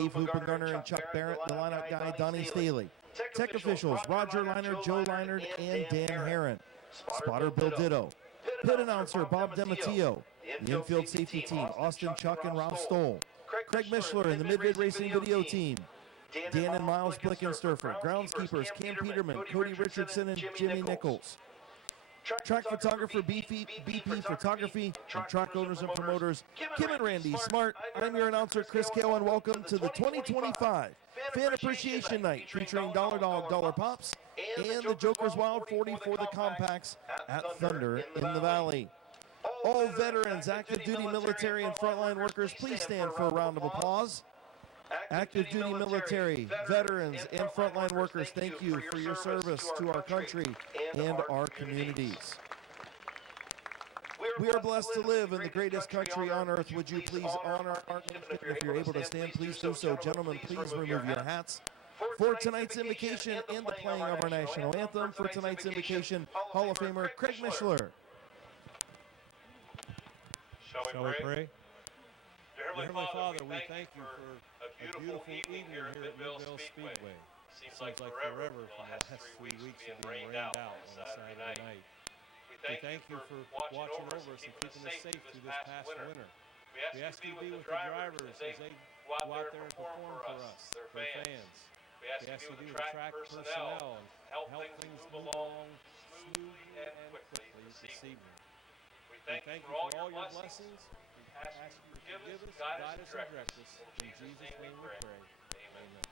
Dave Hoopengarner and Chuck Barrett, the lineup guy, Donnie Staley. Tech officials, Roger Leinert, Joe Leinert, and Dan Herron. Spotter, Bill Ditto. Pit announcer, Bob Dematio. The infield safety team, Austin Chuck and Rob Stoll. Craig Mishler and the Mid-Vid Racing video team. Dan and Miles Blickensturfer. Groundskeepers, Cam Peterman, Cody Richardson, and Jimmy Nichols. Track photographer, BP Photography, and track owners and promoters, Kim and Randy Smart. I'm your announcer, Chris Kale, and welcome to the 2025 Fan Appreciation Night, featuring Dollar Dog, Dollar Pops, and the Joker's Wild 40 for the compacts at Thunder in the Valley. All veterans, active duty military, and frontline workers, please stand for a round of applause. Active duty military, veterans, and frontline workers, thank you for your service to our country and our communities. We are blessed to live in the greatest country on earth. Would you please honor our nation? If you're able to stand, please do so. Gentlemen, please remove your hats. For tonight's invocation and the playing of our national anthem, for tonight's invocation, Hall of Famer Craig Mishler. Shall we pray? Dear Heavenly Father, we thank you for a beautiful evening here at Midvale Speedway. Seems like forever from the last 3 weeks of being rained out on a Saturday night. We thank you for watching over us and keeping us safe through this past winter. We ask you to be with the drivers as they go out there and perform for us, their fans. We ask you to be with the track personnel and help things move along smoothly and quickly this evening. We thank you for all your blessings. We ask you to forgive us, guide us, and direct us. In Jesus' name we pray. Amen.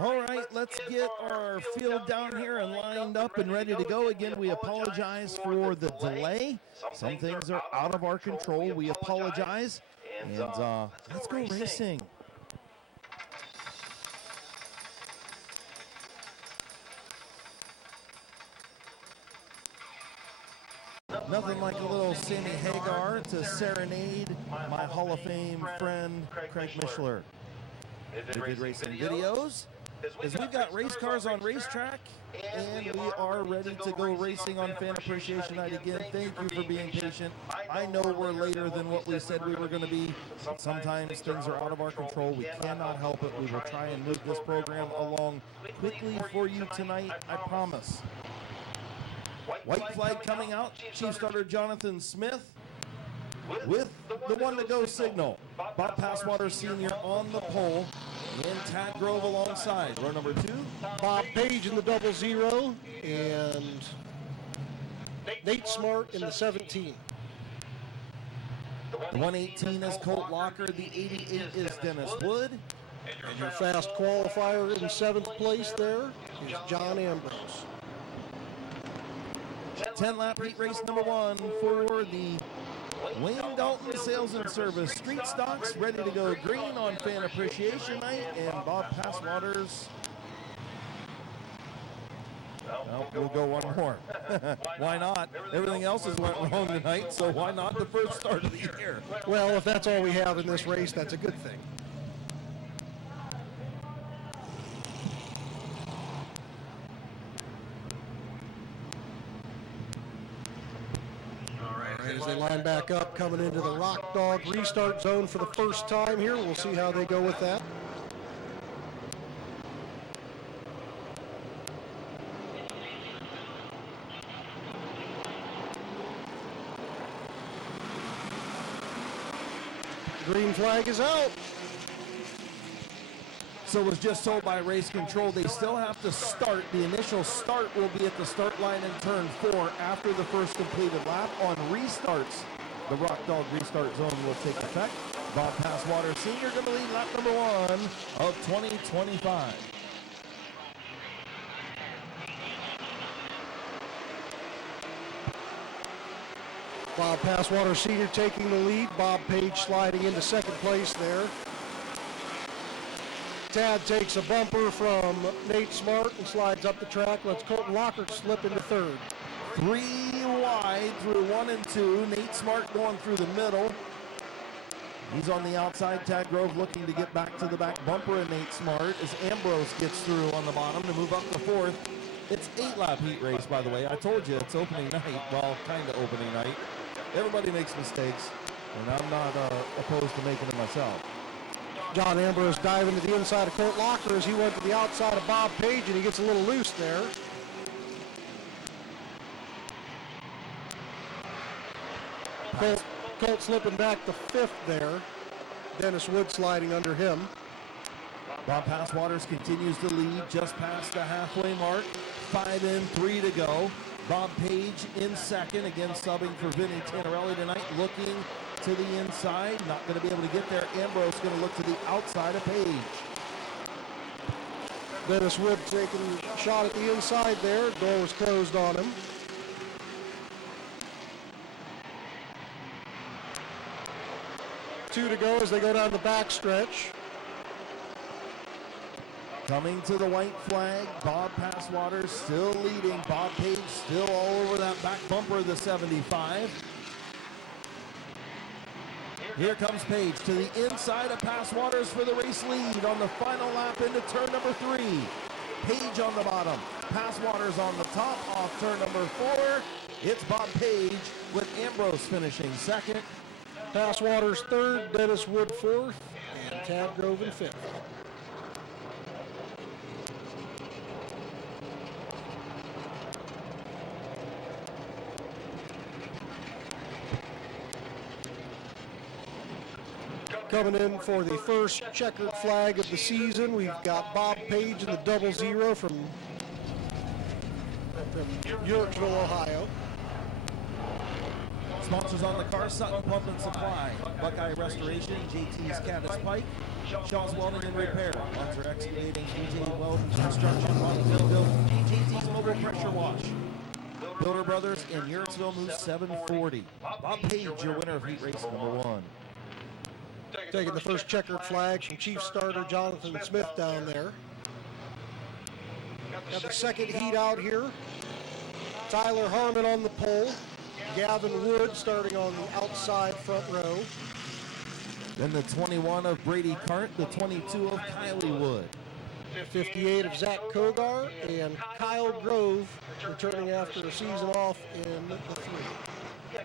All right, let's get our field down here and lined up and ready to go. Again, we apologize for the delay. Some things are out of our control. We apologize. And let's go racing. Nothing like a little Sammy Hagar to serenade my Hall of Fame friend, Craig Mishler. Mid-Vid Racing videos. As we've got race cars on racetrack, and we are ready to go racing on Fan Appreciation Night again. Thank you for being patient. I know we're later than what we said we were going to be. Sometimes things are out of our control. We cannot help it. We will try and move this program along quickly for you tonight, I promise. White flag coming out. Chief starter Jonathan Smith with the one-to-go signal. Bob Passwater Sr. on the pole. And Tad Grove alongside. Row number 2. Bob Page in the 00, and Nate Smart in the 17. The 118 is Colt Locker. The 88 is Dennis Wood. And your fast qualifier in 7th place there is John Ambrose. 10-lap heat race number 1 for the Wayne Dalton Sales and Service Street Stocks, ready to go green on Fan Appreciation Night, and Bob Passwater's. Well, we'll go one more. Why not? Everything else has went wrong tonight, so why not the first start of the year? Well, if that's all we have in this race, that's a good thing. As they line back up, coming into the Rock Dog restart zone for the first time here. We'll see how they go with that. Green flag is out. So was just told by race control they still have to start. The initial start will be at the start line in turn 4 after the first completed lap. On restarts, the Rock Dog restart zone will take effect. Bob Passwater Sr. going to lead lap number 1 of 2025. Bob Passwater Sr. taking the lead. Bob Page sliding into second place there. Tad takes a bumper from Nate Smart and slides up the track. Lets Colton Lockhart slip into third. 3 wide through 1 and 2. Nate Smart going through the middle. He's on the outside. Tad Grove looking to get back to the back bumper of Nate Smart as Ambrose gets through on the bottom to move up to 4th. It's 8-lap heat race, by the way. I told you it's opening night. Well, kind of opening night. Everybody makes mistakes, and I'm not opposed to making them myself. John Ambrose diving to the inside of Colt Locker as he went to the outside of Bob Page, and he gets a little loose there. Colt slipping back to 5th there. Dennis Wood sliding under him. Bob Passwaters continues to lead just past the halfway mark. 5 in, 3 to go. Bob Page in second, again subbing for Vinny Tannerelli tonight, looking to the inside, not going to be able to get there. Ambrose going to look to the outside of Page. Dennis Wood taking a shot at the inside there. Door was closed on him. Two to go as they go down the back stretch. Coming to the white flag, Bob Passwater still leading. Bob Page still all over that back bumper of the 75. Here comes Page to the inside of Passwaters for the race lead on the final lap into turn number 3. Page on the bottom, Passwaters on the top off turn number 4. It's Bob Page with Ambrose finishing second. Passwaters third, Dennis Wood 4th, and Tad Grove in 5th. Coming in for the first checkered flag of the season, we've got Bob Page in the 00 from Yorkville, Ohio. Sponsors on the car, Sutton Pump and Supply, Buckeye Restoration, JT's Caddis Pike, Shaw's Welding and Repair, Munzer Excavating, DJ Welding Construction, Ronnie Millville, JT's Mobile Pressure Wash, Builder Brothers, and Yuritsville Moose 740. Bob Page, your winner of heat race number 1. Taking the first checkered flag from Chief Starter Jonathan Smith down there. Got the second heat out here. Tyler Harmon on the pole. Gavin Wood starting on the outside front row. Then the 21 of Brady Cart, the 22 of Kylie Wood. 58 of Zach Kogar, and Kyle Grove returning after a season off in the 3.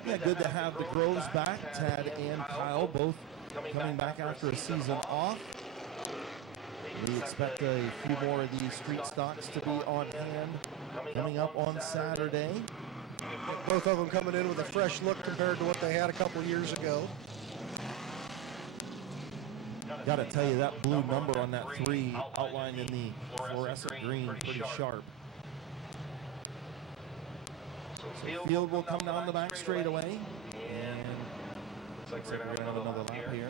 Yeah, good to have the Groves back. Tad and Kyle both coming back after a season off. We expect a few more of these street stocks to be on hand coming up on Saturday. Both of them coming in with a fresh look compared to what they had a couple years ago. Got to tell you, that blue number on that 3 outlined in the fluorescent green, pretty sharp. So Field will come down the back straightaway, and looks like we're going to have another lap here.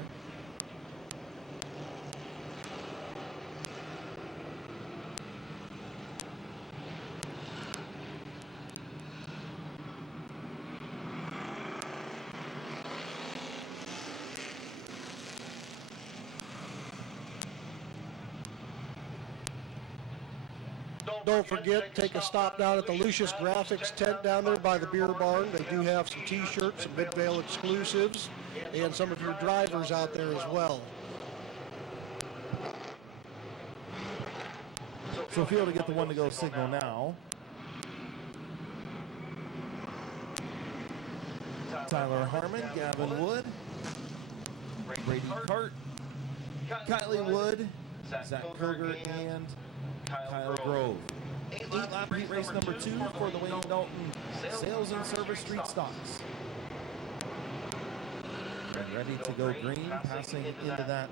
Don't forget, take a stop down at the Lucius Graphics tent down there by the beer barn. They do have some t-shirts, some Mid-Vale exclusives, and some of your drivers out there as well. So Field to get the 1-to-go signal now. Tyler Harmon, Gavin Wood, Brady Cart, Kylie Wood, Zach Koger, and Kyle Grove. 8-lap heat race number 2 for the Wayne Dalton Sales and Service Street Stocks. Ready to go green, passing into that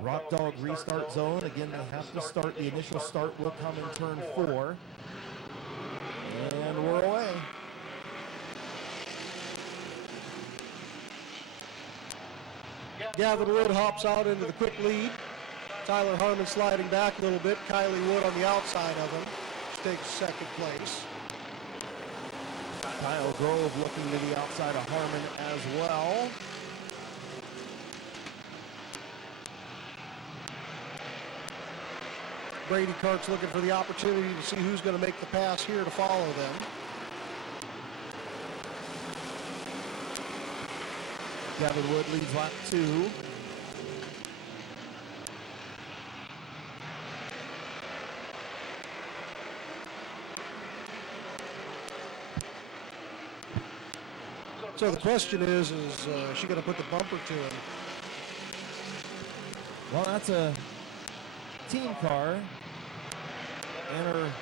Rock Dog restart zone. Again, they have to start. The initial start will come in turn 4. And we're away. Gavin Wood hops out into the quick lead. Tyler Harmon sliding back a little bit. Kylie Wood on the outside of him. She takes second place. Kyle Grove looking to the outside of Harmon as well. Brady Cart's looking for the opportunity to see who's going to make the pass here to follow them. Gavin Wood leads lap 2. So the question is she going to put the bumper to him? Well, that's a team car. And her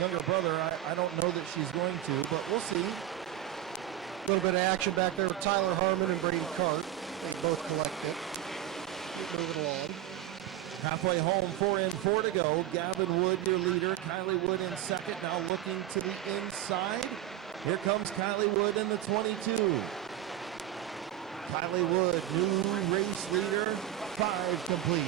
younger brother, I don't know that she's going to, but we'll see. A little bit of action back there with Tyler Harmon and Brady Cart. They both collect it. Keep moving along. Halfway home, 4 in, 4 to go. Gavin Wood, your leader. Kylie Wood in second, now looking to the inside. Here comes Kylie Wood in the 22. Kylie Wood, new race leader, 5 complete.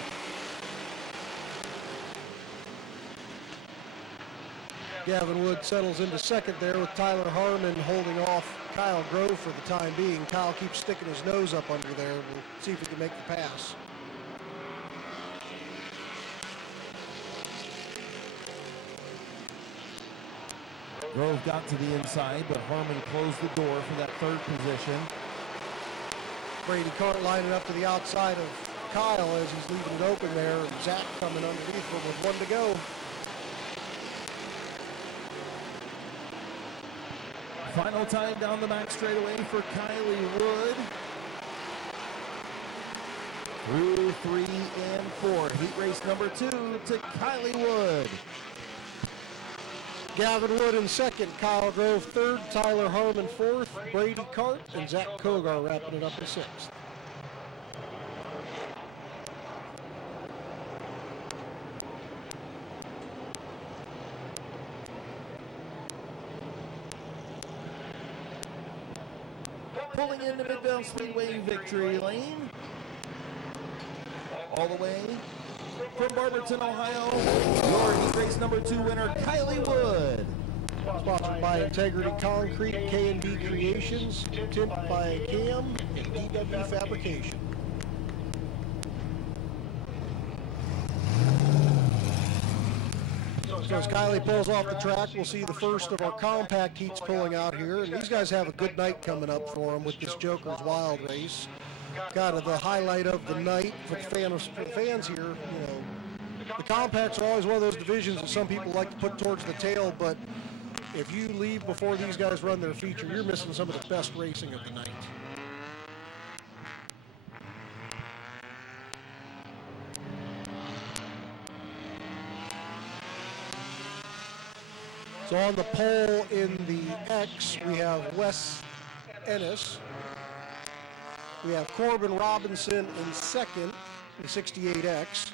Gavin Wood settles into second there with Tyler Harmon holding off Kyle Grove for the time being. Kyle keeps sticking his nose up under there. We'll see if he can make the pass. Grove got to the inside, but Harmon closed the door for that 3rd position. Brady Cart lining up to the outside of Kyle as he's leaving it open there. And Zach coming underneath him with 1 to go. Final time down the back straightaway for Kylie Wood. Through 3 and 4. Heat race number 2 to Kylie Wood. Gavin Wood in second, Kyle Grove third, Tyler Harmon fourth, Brady Cart, and Zach Kogar wrapping it up in 6th. Pulling into Midvale Speedway victory lane. All the way from Barberton, Ohio, your heat race number 2 winner, Kylie Wood. Sponsored by Integrity Concrete, K&B Creations, Tint by Cam, and DW Fabrication. So as Kylie pulls off the track, we'll see the first of our compact heats pulling out here. And these guys have a good night coming up for them with this Joker's Wild race. Kind of the highlight of the night for the fans here. You know, the compacts are always one of those divisions that some people like to put towards the tail, but if you leave before these guys run their feature, you're missing some of the best racing of the night. So on the pole in the X, we have Wes Ennis. We have Corbin Robinson in second, the 68X.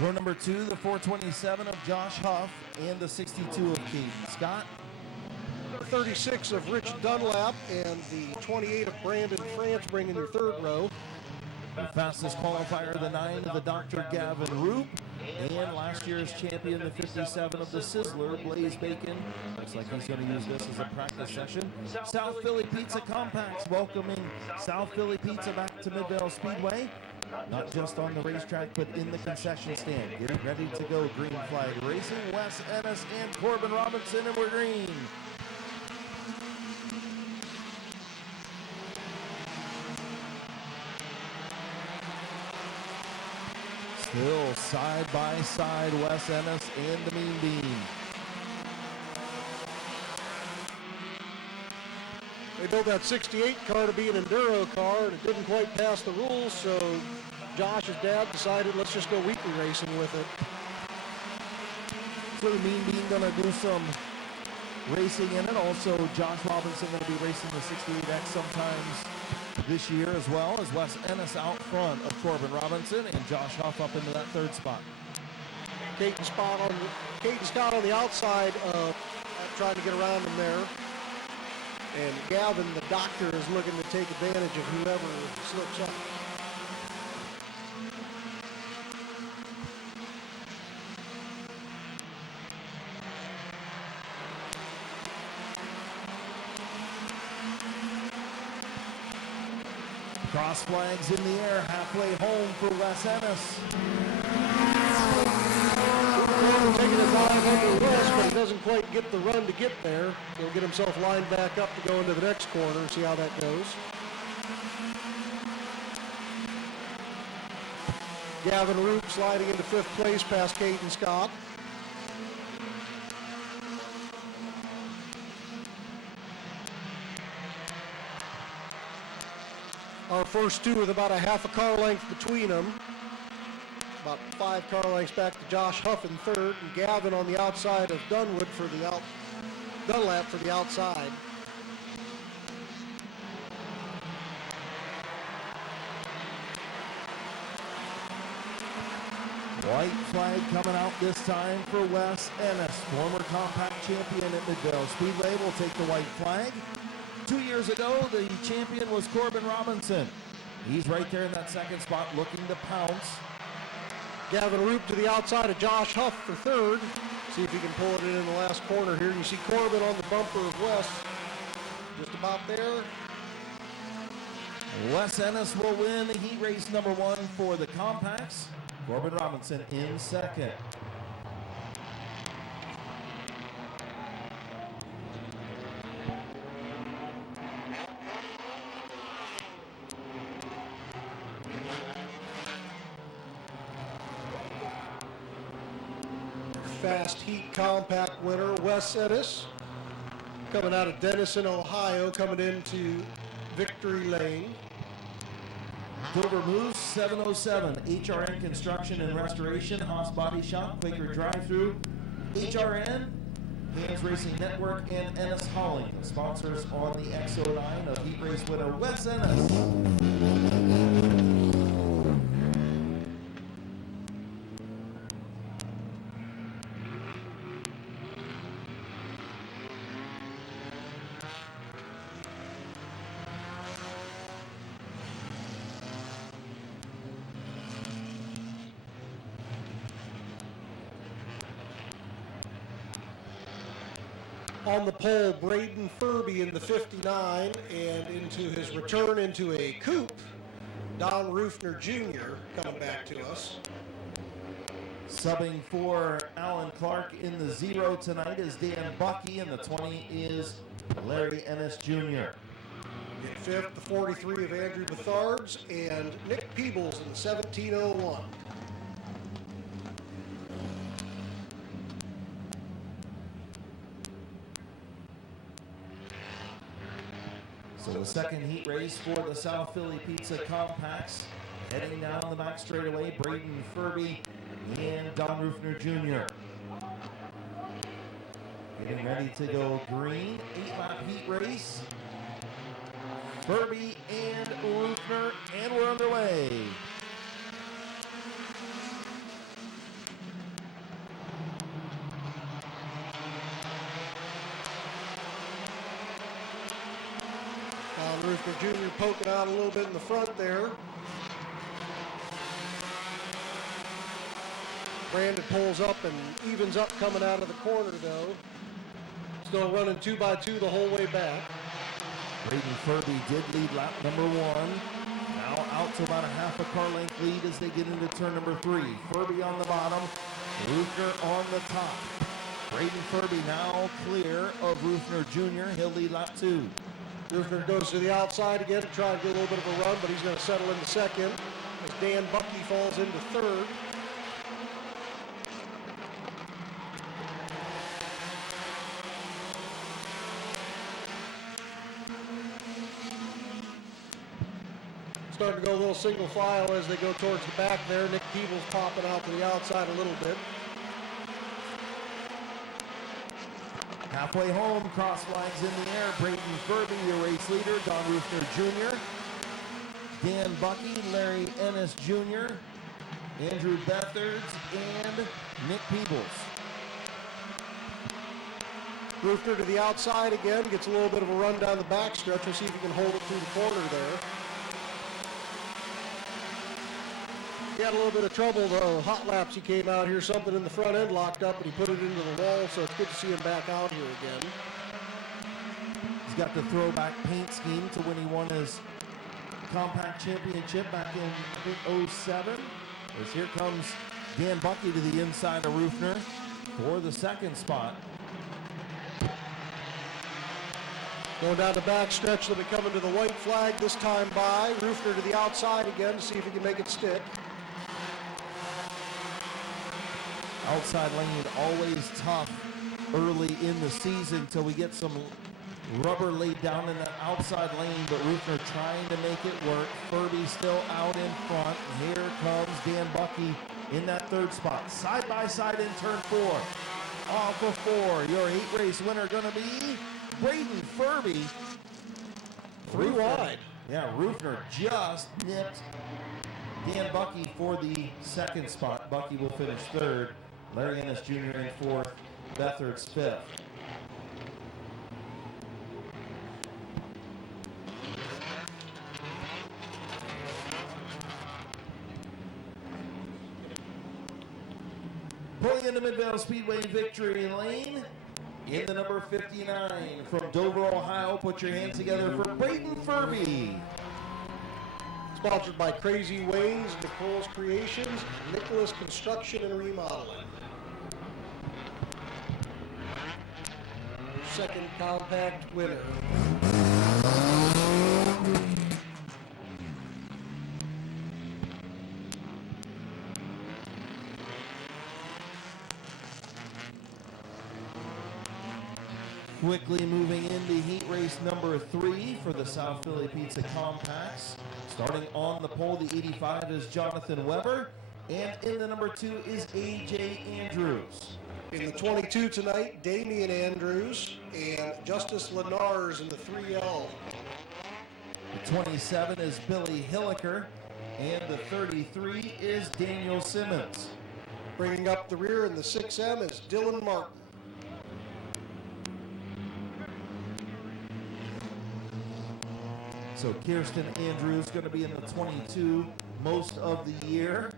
Row number 2, the 427 of Josh Huff and the 62 of Keith Scott. 36 of Rich Dunlap and the 28 of Brandon France bringing your 3rd row. The fastest qualifier, the 9 of the Dr. Gavin Roop. And last year's champion, the 57 of the Sizzler, Blaze Bacon. Looks like he's going to use this as a practice session. South Philly Pizza Compacts welcoming South Philly Pizza back to Midvale Speedway. Not just on the racetrack, but in the concession stand. Getting ready to go. Green flag racing. Wes Ennis and Corbin Robinson, and we're green. Still side by side, Wes Ennis and the Mean Bean. They built that 68 car to be an enduro car, and it didn't quite pass the rules, so Josh's dad decided, let's just go weekly racing with it. So the Mean Bean gonna do some racing in it. Also, Josh Robinson gonna be racing the 68X sometimes this year as well, as Wes Ennis out front of Corbin Robinson and Josh Huff up into that third spot. Caden Scott on the outside, trying to get around him there. And Gavin, the doctor, is looking to take advantage of whoever slips up. Cross flags in the air, halfway home for Wes Ennis. Taking a dive under West, but he doesn't quite get the run to get there. He'll get himself lined back up to go into the next corner and see how that goes. Gavin Roop sliding into 5th place past Caden Scott. Our first two with about a half a car length between them. About 5 car lengths back to Josh Huff in 3rd, and Gavin on the outside of Dunlap for the outside. White flag coming out this time for Wes Ennis, former compact champion at Midvale Speedway, will take the white flag. 2 years ago, the champion was Corbin Robinson. He's right there in that second spot looking to pounce. Gavin Roop to the outside of Josh Huff for 3rd. See if he can pull it in the last corner here. You see Corbin on the bumper of Wes. Just about there. Wes Ennis will win heat race number 1 for the compacts. Corbin Robinson in 2nd. Fast heat compact winner, Wes Ennis, coming out of Denison, Ohio, coming into victory lane. Silver Moose 707, HRN Construction and Restoration, Haas Body Shop, Quaker Drive-Thru, HRN, Hands Racing Network, and Ennis Hauling, the sponsors on the X09 of heat race winner Wes Ennis. On the pole, Braden Furby in the 59, and into his return into a coupe, Don Rufner Jr. coming back to us. Subbing for Alan Clark in the 0 tonight is Dan Bucky, and the 20 is Larry Ennis Jr. In 5th, the 43 of Andrew Bethards, and Nick Peebles in the 1701. So the second heat race for the South Philly Pizza Compacts. Heading down the back straightaway, Braden Furby and Don Rufner Jr. Getting ready to go green. 8-lap heat race. Furby and Rufner, and we're underway. Rufner Jr. poking out a little bit in the front there. Brandon pulls up and evens up coming out of the corner though. Still running 2x2 the whole way back. Braden Furby did lead lap number 1. Now out to about a half a car length lead as they get into turn number 3. Furby on the bottom, Rufner on the top. Braden Furby now clear of Rufner Jr. He'll lead lap 2. Rufner goes to the outside again to try to get a little bit of a run, but he's going to settle into 2nd as Dan Bucky falls into 3rd. Starting to go a little single file as they go towards the back there. Nick Peebles popping out to the outside a little bit. Halfway home, cross flags in the air. Braden Furby, your race leader. Don Rufner Jr., Dan Bucky, Larry Ennis Jr., Andrew Bethards, and Nick Peebles. Rufner to the outside again, gets a little bit of a run down the backstretch. We'll see if he can hold it through the corner there. He had a little bit of trouble, the hot laps he came out here, something in the front end locked up, and he put it into the wall, so it's good to see him back out here again. He's got the throwback paint scheme to when he won his compact championship back in 07. As here comes Dan Bucky to the inside of Rufner for the second spot. Going down the backstretch, they'll be coming to the white flag this time by. Rufner to the outside again to see if he can make it stick. Outside lane always tough early in the season till we get some rubber laid down in that outside lane, but Rufner trying to make it work. Furby still out in front. Here comes Dan Bucky in that third spot. Side by side in turn 4. Off of 4. Your heat race winner gonna be Braden Furby. 3 wide. Yeah, Rufner just nipped Dan Bucky for the second spot. Bucky will finish third. Larry Ennis Jr. in fourth. Bethards fifth. Pulling into Midvale Speedway victory lane in the number 59 from Dover, Ohio. Put your hands together for Braden Furby. Sponsored by Crazy Ways, Nicole's Creations, Nicholas Construction and Remodeling. Second compact winner. Quickly moving into heat race number 3 for the South Philly Pizza Compacts. Starting on the pole, the 85 is Jonathan Weber, and in the number 2 is A.J. Andrews. In the 22 tonight, Damian Andrews and Justice Lenars in the 3L. The 27 is Billy Hilliker, and the 33 is Daniel Simmons. Bringing up the rear in the 6M is Dylan Martin. So Kirsten Andrews going to be in the 22 most of the year.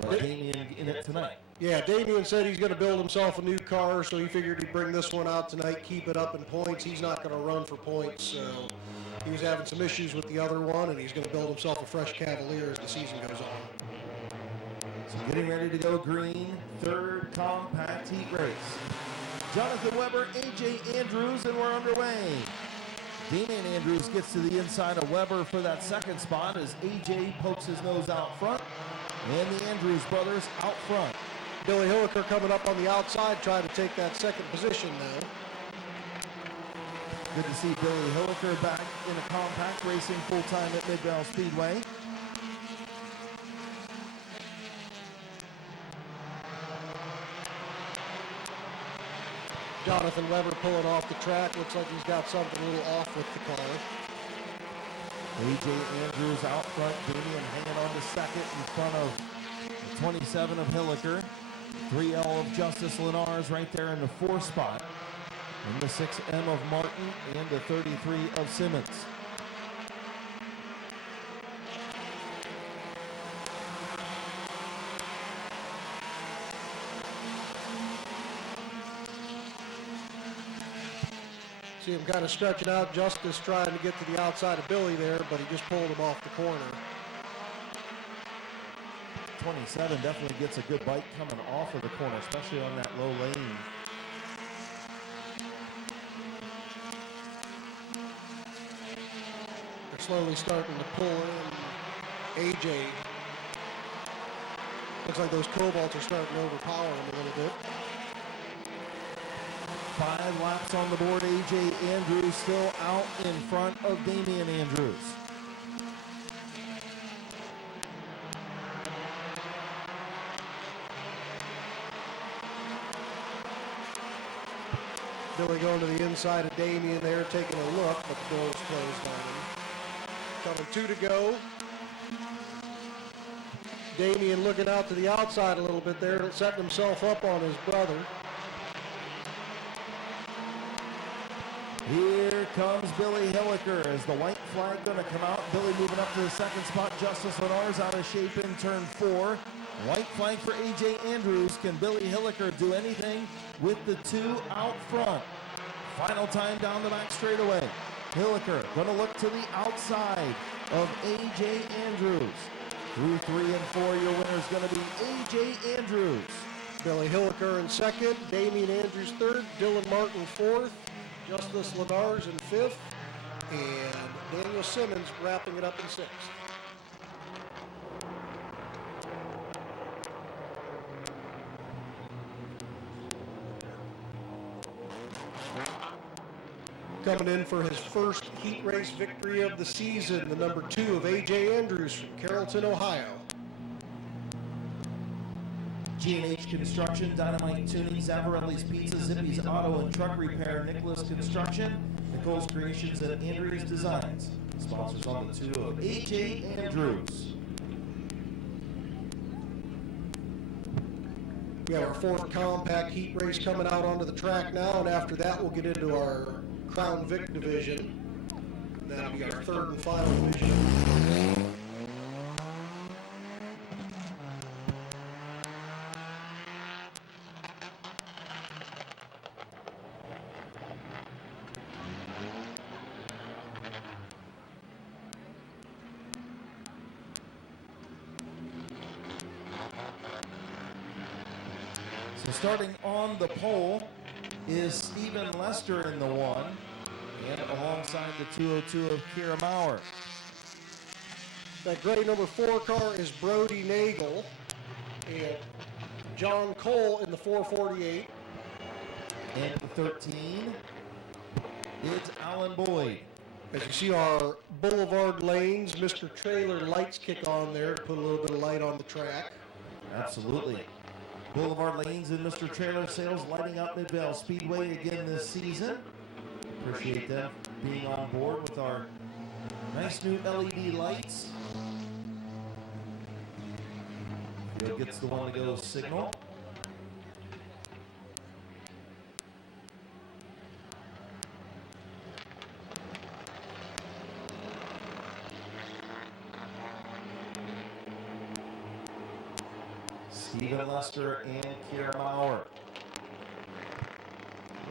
But Damian in it tonight. Yeah, Damian said he's going to build himself a new car, so he figured he'd bring this one out tonight, keep it up in points. He's not going to run for points, so he was having some issues with the other one, and he's going to build himself a fresh Cavalier as the season goes on. So getting ready to go green, third compact heat race. Jonathan Weber, A.J. Andrews, and we're underway. Damian Andrews gets to the inside of Weber for that second spot as A.J. pokes his nose out front, and the Andrews brothers out front. Billy Hilliker coming up on the outside, trying to take that second position now. Good to see Billy Hilliker back in a compact, racing full-time at Midvale Speedway. Jonathan Weber pulling off the track. Looks like he's got something a little off with the car. A.J. Andrews out front. Damian hanging on to second in front of the 27 of Hilliker. 3L of Justice Lenars right there in the 4th spot. In the 6M of Martin and the 33 of Simmons. See him kind of stretching out. Justice trying to get to the outside of Billy there, but he just pulled him off the corner. 27 definitely gets a good bite coming off of the corner, especially on that low lane. They're slowly starting to pull in AJ. Looks like those Cobalts are starting to overpower him a little bit. 5 laps on the board. A.J. Andrews still out in front of Damian Andrews. Billy going to the inside of Damian there, taking a look, but the door's closed on him. Coming 2 to go. Damian looking out to the outside a little bit there, setting himself up on his brother. Here comes Billy Hilliker. Is the white flag going to come out? Billy moving up to the second spot. Justice Lenar's out of shape in turn 4. White flag for A.J. Andrews. Can Billy Hilliker do anything with the 2 out front? Final time down the back straightaway. Hilliker going to look to the outside of A.J. Andrews. Through 3 and 4, your winner is going to be A.J. Andrews. Billy Hilliker in second, Damian Andrews third, Dylan Martin fourth, Justice Lenars in 5th, and Daniel Simmons wrapping it up in 6th. Coming in for his first heat race victory of the season, the number 2 of A.J. Andrews from Carrollton, Ohio. G&H Construction, Dynamite Tuning, Zavarelli's Pizza, Zippy's Auto and Truck Repair, Nicholas Construction, Nicole's Creations, and Andrea's Designs. Sponsors on the 2 of A.J. Andrews. We have our 4th compact heat race coming out onto the track now, and after that we'll get into our Crown Vic division. That'll be our 3rd and final division. So starting on the pole is Stephen Lester in the 1, and alongside the 202 of Kira Maurer. That gray number 4 car is Brody Nagel, and John Cole in the 448. And the 13, it's Alan Boyd. As you see our Boulevard lanes, Mr. Trailer lights kick on there to put a little bit of light on the track. Absolutely. Boulevard Lanes and Mr. Trailer Sales lighting up Midvale Speedway again this season. Appreciate them being on board with our nice new LED lights. Field gets the one to go signal. Stephen Lester and Kiera Maurer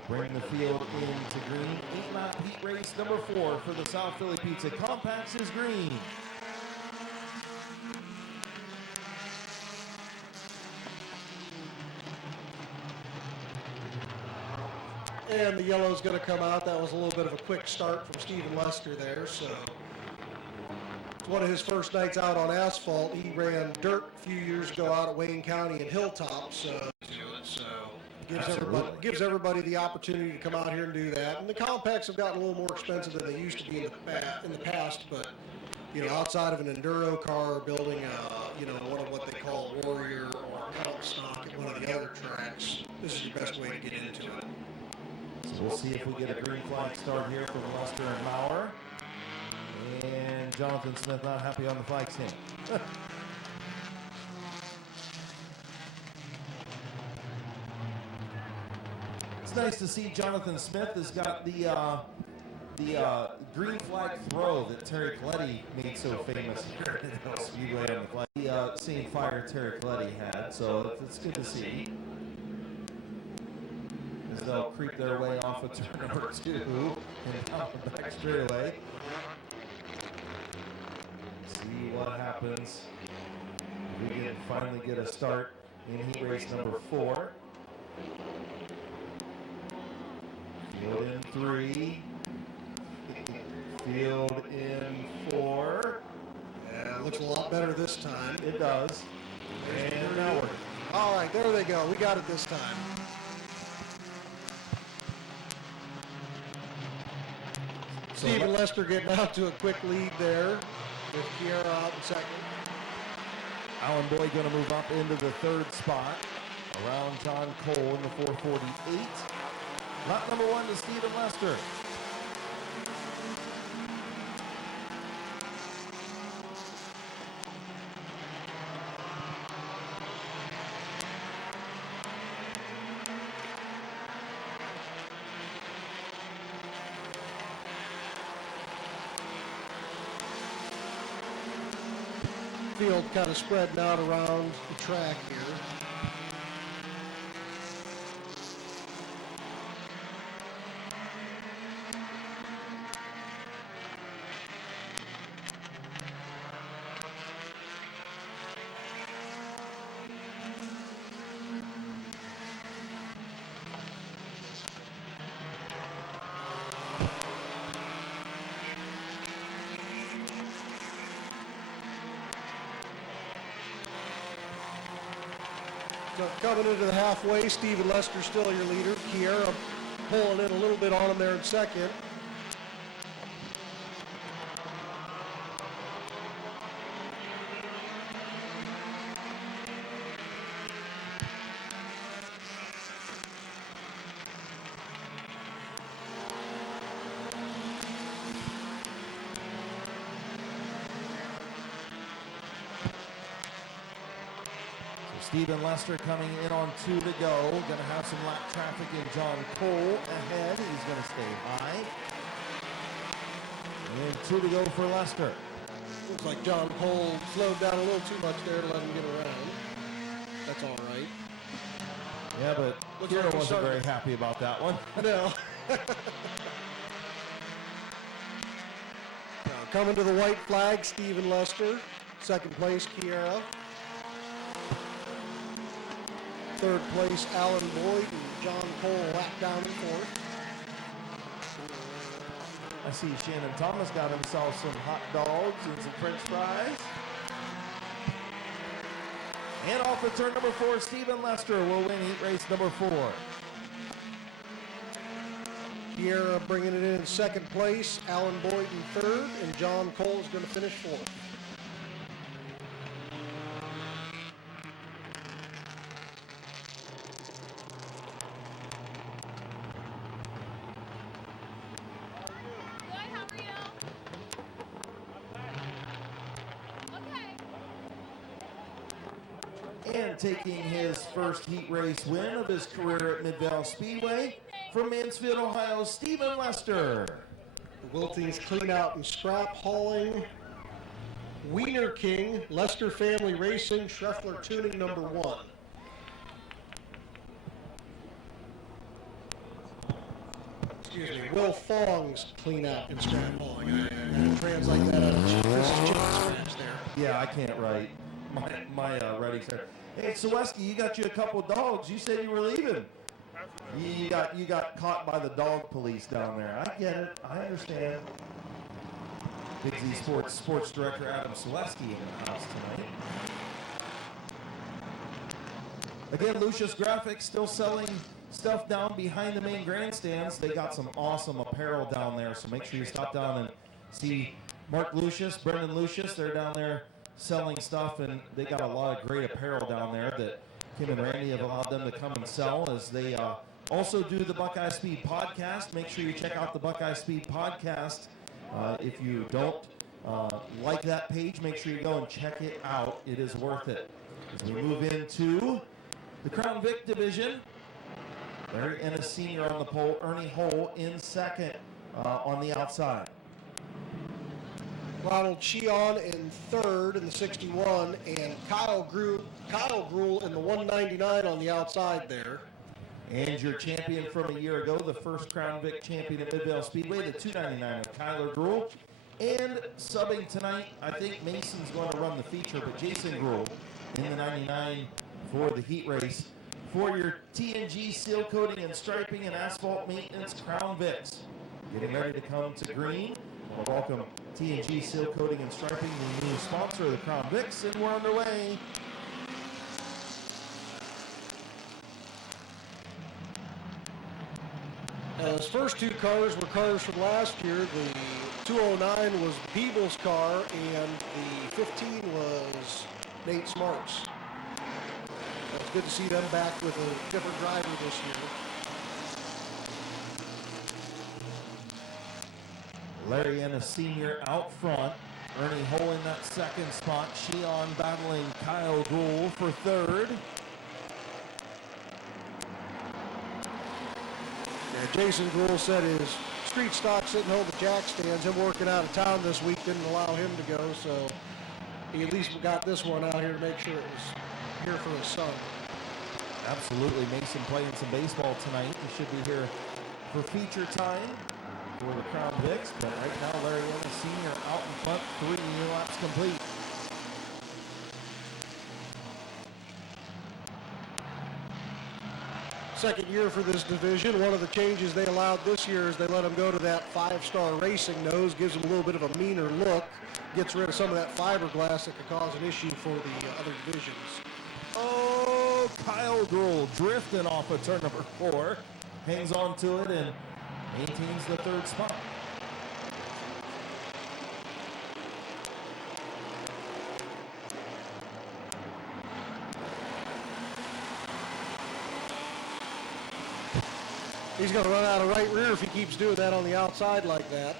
bring the field into green. 8-lap heat race number 4 for the South Philly Pizza. Compacts is green. And the yellow is going to come out. That was a little bit of a quick start from Stephen Lester there. So it's one of his first nights out on asphalt. He ran dirt a few years ago out at Wayne County and Hilltop. So gives everybody the opportunity to come out here and do that. And the compacts have gotten a little more expensive than they used to be in the past. But you know, outside of an enduro car, building one of what they call Warrior or Comp stock at one of the other tracks, this is your best way to get into it. So we'll see if we get a green flag start here from Lester and Maurer. And Jonathan Smith not happy on the flag stand. It's nice to see Jonathan Smith has got the green flag throw that Terry Coletti made so famous here at Speedway on the flag. The same fire Terry Coletti had, so it's good to see. As they'll creep their way off of turn number 2 and down the back straightaway. See what happens. We can finally get a start in heat race number 4. Field in 3. Field in 4. Yeah, it looks a lot better this time. It does. And now we're. All right, there they go. We got it this time. Stephen Lester getting out to a quick lead there with Kiera out in second. Alan Boyd going to move up into the third spot around John Cole in the 4:48. Lap number 1 to Stephen Lester. Field kind of spreading out around the track here. So coming into the halfway, Stephen Lester still your leader. Kiera pulling in a little bit on him there in second. Stephen Lester coming in on 2 to go. Going to have some lap traffic in John Cole ahead. He's going to stay high. And 2 to go for Lester. Looks like John Cole slowed down a little too much there to let him get around. That's all right. Yeah, but Kiera wasn't very happy about that one. No. Now coming to the white flag, Stephen Lester. Second place, Kiera. Third place, Alan Boyd and John Cole lap down in fourth. I see Shannon Thomas got himself some hot dogs and some French fries. And off the turn number 4, Stephen Lester will win heat race number 4. Kiera bringing it in second place, Alan Boyd in third, and John Cole is going to finish fourth. And taking his first heat race win of his career at Mid-Vale Speedway from Mansfield, Ohio, Stephen Lester. The Wiltings Clean Out and Scrap Hauling, Wiener King, Lester Family Racing, Schreffler Tuning number 1. Excuse me, Will Fong's Clean Out and Scrap Hauling. I translate that out of this is Jim's scratch there. Yeah, I can't write. My writing there. Hey, Seweski, you got you a couple dogs. You said you were leaving. You got caught by the dog police down there. I get it. I understand. Big Z Sports Director Adam Seweski in the house tonight. Again, Lucius Graphics still selling stuff down behind the main grandstands. They got some awesome apparel down there, so make sure you stop down and see Mark Lucius, Brendan Lucius. They're down there selling stuff, and they got a lot of great apparel down there that Kim and Randy have allowed them to come and sell as they also do the Buckeye Speed podcast. Make sure you check out the Buckeye Speed podcast. If you don't like that page, make sure you go and check it out. It is worth it. As we move into the Crown Vic division, Larry Ennis Sr. on the pole, Ernie Hole in second on the outside. Ronald Cheon in third in the 61, and Kyle Gruhl in the 199 on the outside there. And your champion from a year ago, the first Crown Vic champion at Mid-Vale Speedway, the 299 of Kyler Gruhl. And subbing tonight, I think Mason's going to run the feature, but Jason Gruhl in the 99 for the heat race. For your TNG seal coating and striping and asphalt maintenance, Crown Vics. Getting ready to come to green. We'll welcome TNG Seal Coating and Striping, the new sponsor of the Crown Vics, and we're underway. Those first two cars were cars from last year, the 209 was Beeble's car, and the 15 was Nate Smart's. It's good to see them back with a different driver this year. Larry Ennis Sr. out front. Ernie Hole in that second spot. Sheon battling Kyle Gould for third. Yeah, Jason Gould said his street stock sitting on the jack stands. Him working out of town this week didn't allow him to go, so he at least got this one out here to make sure it was here for his son. Absolutely. Mason playing some baseball tonight. He should be here for feature time for the Crown Vics, but right now Larry Ennis Sr. out in front, 3 laps complete. Second year for this division. One of the changes they allowed this year is they let them go to that 5-star racing nose, gives them a little bit of a meaner look, gets rid of some of that fiberglass that could cause an issue for the other divisions. Oh, Kyle Gould drifting off of turn number 4, hangs on to it and maintains the third spot. He's going to run out of right rear if he keeps doing that on the outside like that.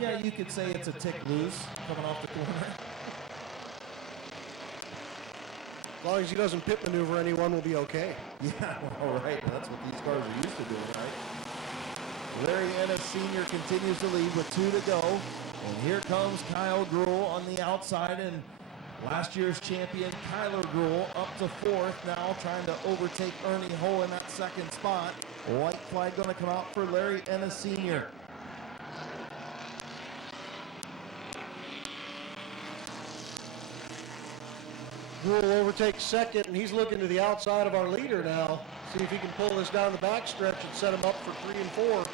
Yeah, you could say it's a tick loose coming off the corner. As long as he doesn't pit maneuver anyone, we'll be okay. Yeah, all right. That's what these cars are used to doing, right? Larry Ennis Sr. continues to lead with 2 to go. And here comes Kyle Gould on the outside. And last year's champion, Kyler Gould, up to 4th now, trying to overtake Ernie Hole in that second spot. White flag going to come out for Larry Ennis Sr. Gould overtakes second, and he's looking to the outside of our leader now. See if he can pull this down the backstretch and set him up for 3 and 4.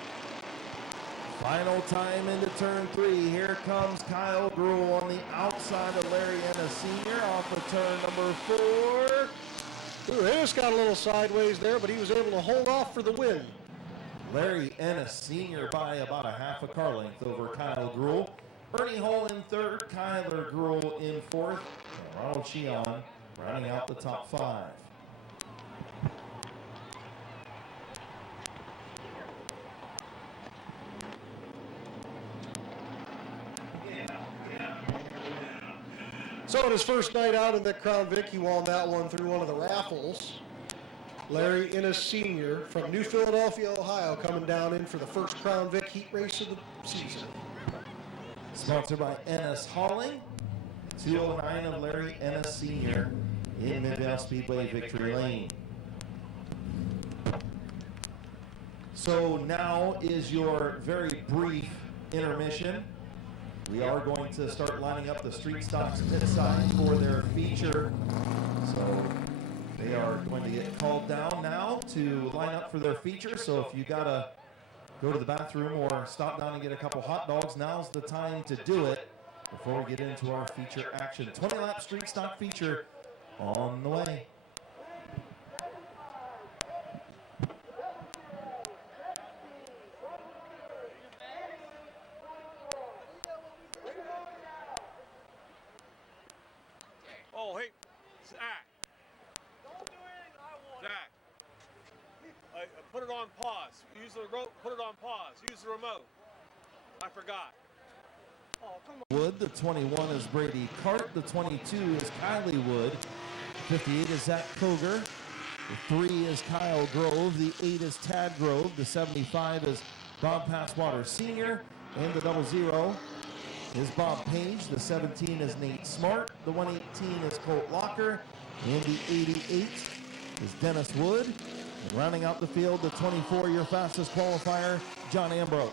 Final time into turn 3. Here comes Kyle Gould on the outside of Larry Ennis Sr. off of turn number 4. Ooh, Ennis got a little sideways there, but he was able to hold off for the win. Larry Ennis Sr. by about a half a car length over Kyle Gould. Ernie Hole in 3rd, Kyler Gould in 4th, and Ronald Sheon rounding out the top 5. So on his first night out in the Crown Vic, he won that one through one of the raffles. Larry Ennis Sr. from New Philadelphia, Ohio, coming down in for the first Crown Vic heat race of the season. Sponsored by Ennis Hauling, 209 of Larry Ennis Sr. in Midvale Speedway Victory Lane. So now is your very brief intermission. We are going to start lining up the street stocks pit side for their feature. So they are going to get called down now to line up for their feature. So if you gotta go to the bathroom or stop down and get a couple hot dogs, now's the time to do it before we get into our feature action. 20-lap street stock feature on the way. Oh, hey, Zach. Don't do anything I want. Zach. Put it on pause. Use the remote. Put it on pause. Use the remote. I forgot. Oh, come on. Wood, the 21 is Brady Cart, the 22 is Kylie Wood, 58 is Zach Koger, the 3 is Kyle Grove, the 8 is Tad Grove, the 75 is Bob Passwater Sr., and the 00 is Bob Page, the 17 is Nate Smart, the 118 is Colt Locker, and the 88 is Dennis Wood. And rounding out the field, the 24, your fastest qualifier, John Ambrose.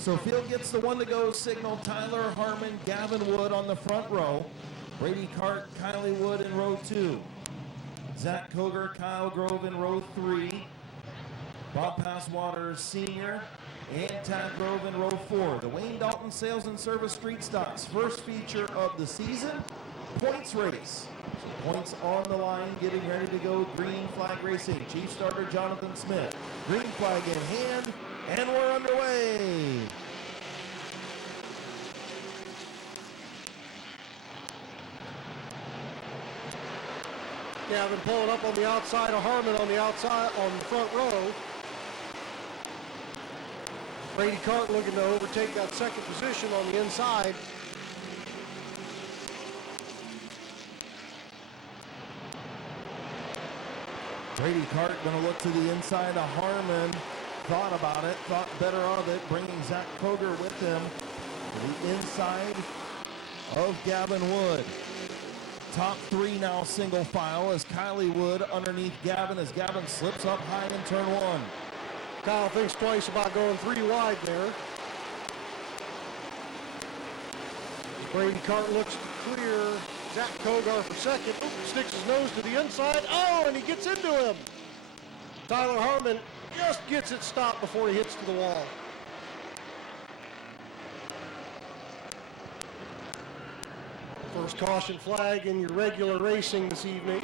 So field gets the one to go signal. Tyler Harmon, Gavin Wood on the front row. Brady Cart, Kylie Wood in row 2. Zach Koger, Kyle Grove in row 3. Bob Passwater Sr. and Tad Grove in row 4. The Wayne Dalton Sales and Service Street Stocks first feature of the season, points race. So points on the line, getting ready to go. Green flag racing. Chief starter Jonathan Smith. Green flag in hand, and we're underway. Gavin pulling up on the outside of Harmon on the outside on the front row. Brady Cart looking to overtake that second position on the inside. Brady Cart going to look to the inside of Harmon. Thought about it, thought better of it, bringing Zach Koger with him to the inside of Gavin Wood. Top 3 now single file as Kylie Wood underneath Gavin as Gavin slips up high in turn 1. Kyle thinks twice about going 3 wide there. Brady Cart looks to clear Zach Kogar for second. Ooh, sticks his nose to the inside. Oh, and he gets into him. Tyler Harmon just gets it stopped before he hits to the wall. First caution flag in your regular racing this evening.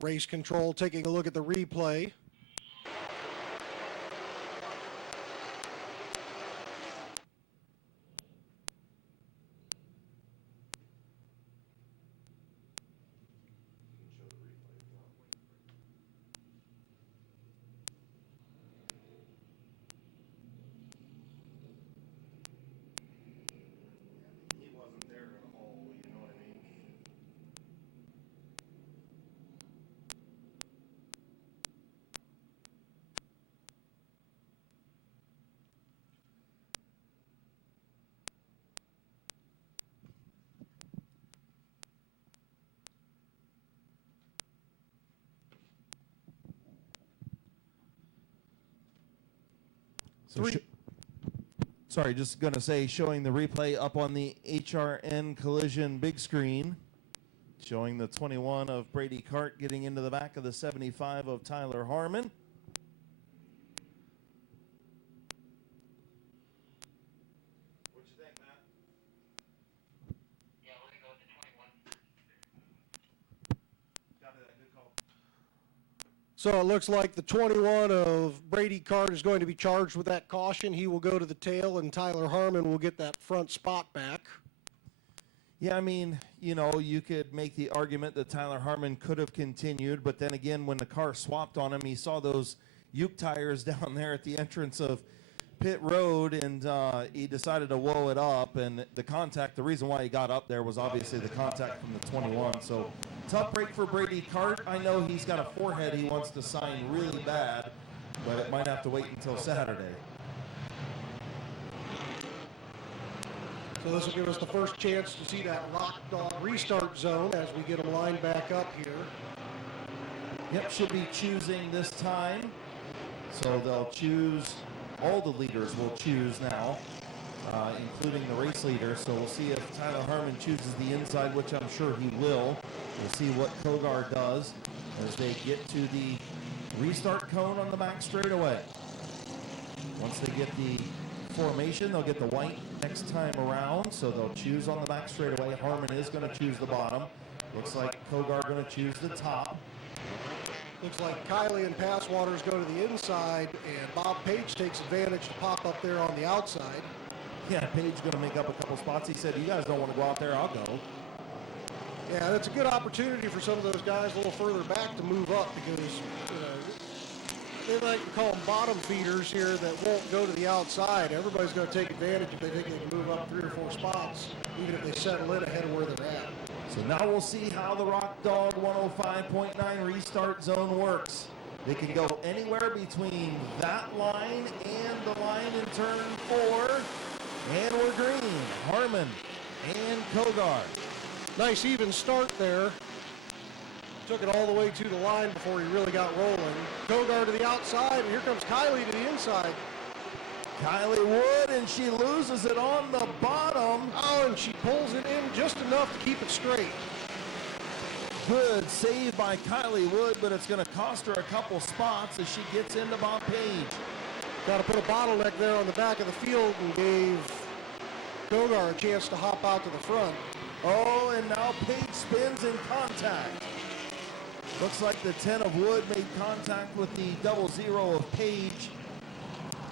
Race control taking a look at the replay. So sorry, just going to say, showing the replay up on the HRN Collision big screen, showing the 21 of Brady Cart getting into the back of the 75 of Tyler Harmon. What'd you think, Matt? Yeah, we're going to go with the 21. Copy that, good call. So it looks like the 21 of Brady Cart is going to be charged with that caution. He will go to the tail, and Tyler Harmon will get that front spot back. Yeah, I mean, you know, you could make the argument that Tyler Harmon could have continued, but then again, when the car swapped on him, he saw those Uke tires down there at the entrance of pit road, and he decided to woe it up, and the contact, the reason why he got up there was obviously the contact from the 21, so tough break for Brady Cart. I know he's got a forehead he wants to sign really bad, but it might have to wait until Saturday. So this will give us the first chance to see that Rock Dog restart zone as we get them lined back up here. Yep, should be choosing this time. So they'll choose, all the leaders will choose now, including the race leader. So we'll see if Tyler Harmon chooses the inside, which I'm sure he will. We'll see what Kogar does as they get to the restart cone on the back straightaway. Once they get the formation, they'll get the white next time around, so they'll choose on the back straightaway. Harmon is going to choose the bottom. Looks like Kogar going to choose the top. Looks like Kylie and Passwaters go to the inside, and Bob Page takes advantage to pop up there on the outside. Yeah, Page going to make up a couple spots. He said, you guys don't want to go out there, I'll go. Yeah, that's a good opportunity for some of those guys a little further back to move up because, you know, they like to call them bottom feeders here that won't go to the outside. Everybody's going to take advantage if they think they can move up 3 or 4 spots, even if they settle in ahead of where they're at. So now we'll see how the Rock Dog 105.9 restart zone works. They can go anywhere between that line and the line in turn 4. And we're green. Harmon and Kogar. Nice even start there. Took it all the way to the line before he really got rolling. Kogar to the outside, and here comes Kylie to the inside. Kylie Wood, and she loses it on the bottom. Oh, and she pulls it in just enough to keep it straight. Good save by Kylie Wood, but it's going to cost her a couple spots as she gets into Bob Page. Got to put a bottleneck there on the back of the field and gave Kogar a chance to hop out to the front. Oh, and now Page spins in contact. Looks like the 10 of Wood made contact with the 00 of Page.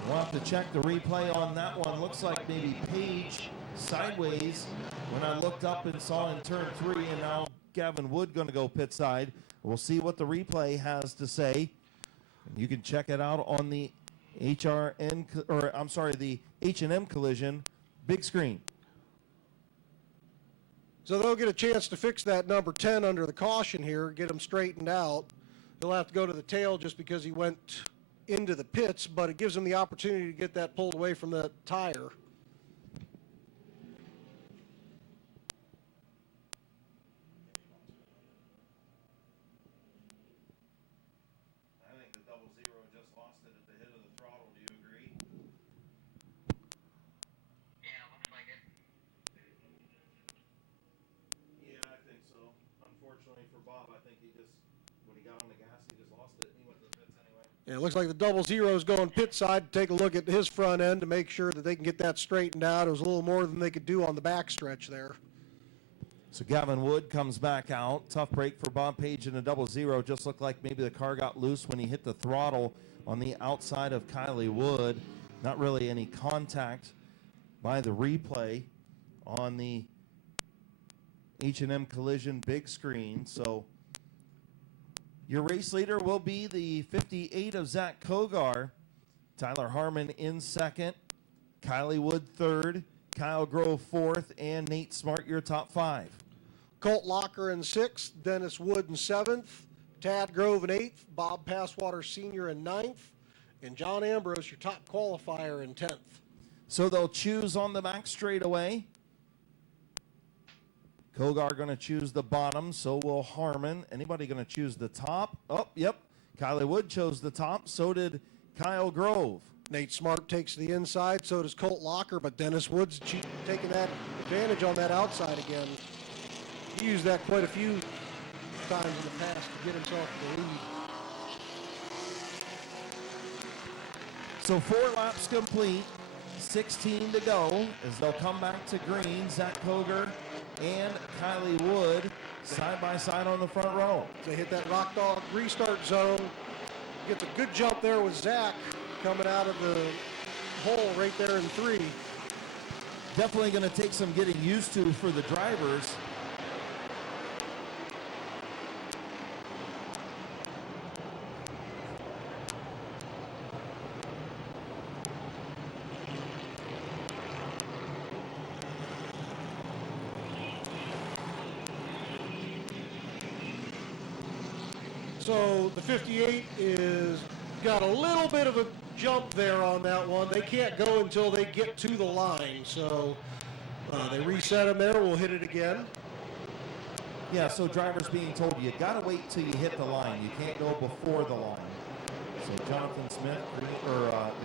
We'll have to check the replay on that one. Looks like maybe Page sideways when I looked up and saw in turn 3, and now Gavin Wood going to go pit side. We'll see what the replay has to say. You can check it out on the the H&M collision big screen. So they'll get a chance to fix that number 10 under the caution here, get him straightened out. He'll have to go to the tail just because he went into the pits, but it gives him the opportunity to get that pulled away from the tire. I think the 00 just lost it at the hit of the throttle. Do you agree? Yeah, looks like it. Yeah, I think so. Unfortunately for Bob, I think he just, when he got on the gas, he just lost it and he went to the pits anyway. Yeah, it looks like the 00 is going pit side to take a look at his front end to make sure that they can get that straightened out. It was a little more than they could do on the back stretch there. So Gavin Wood comes back out. Tough break for Bob Page in a 00. Just looked like maybe the car got loose when he hit the throttle on the outside of Kylie Wood. Not really any contact by the replay on the H&M collision big screen. So your race leader will be the 58 of Zach Kogar. Tyler Harmon in second. Kylie Wood third. Kyle Grove fourth. And Nate Smart, your top 5. Colt Locker in 6th, Dennis Wood in 7th, Tad Grove in 8th, Bob Passwater Sr. in 9th, and John Ambrose, your top qualifier, in 10th. So they'll choose on the back straightaway. Kogar going to choose the bottom, so will Harmon. Anybody going to choose the top? Oh, yep. Kylie Wood chose the top, so did Kyle Grove. Nate Smart takes the inside, so does Colt Locker, but Dennis Wood's taking that advantage on that outside again. He used that quite a few times in the past to get himself the lead. So 4 laps complete, 16 to go as they'll come back to green. Zach Kogar and Kylie Wood side by side on the front row. They hit that Rock Dog restart zone. Gets a good jump there with Zach coming out of the hole right there in 3. Definitely going to take some getting used to for the drivers. So the 58 is got a little bit of a jump there on that one. They can't go until they get to the line. So they reset them there. We'll hit it again. Yeah, so drivers being told you got to wait till you hit the line. You can't go before the line. So Jonathan Smith, the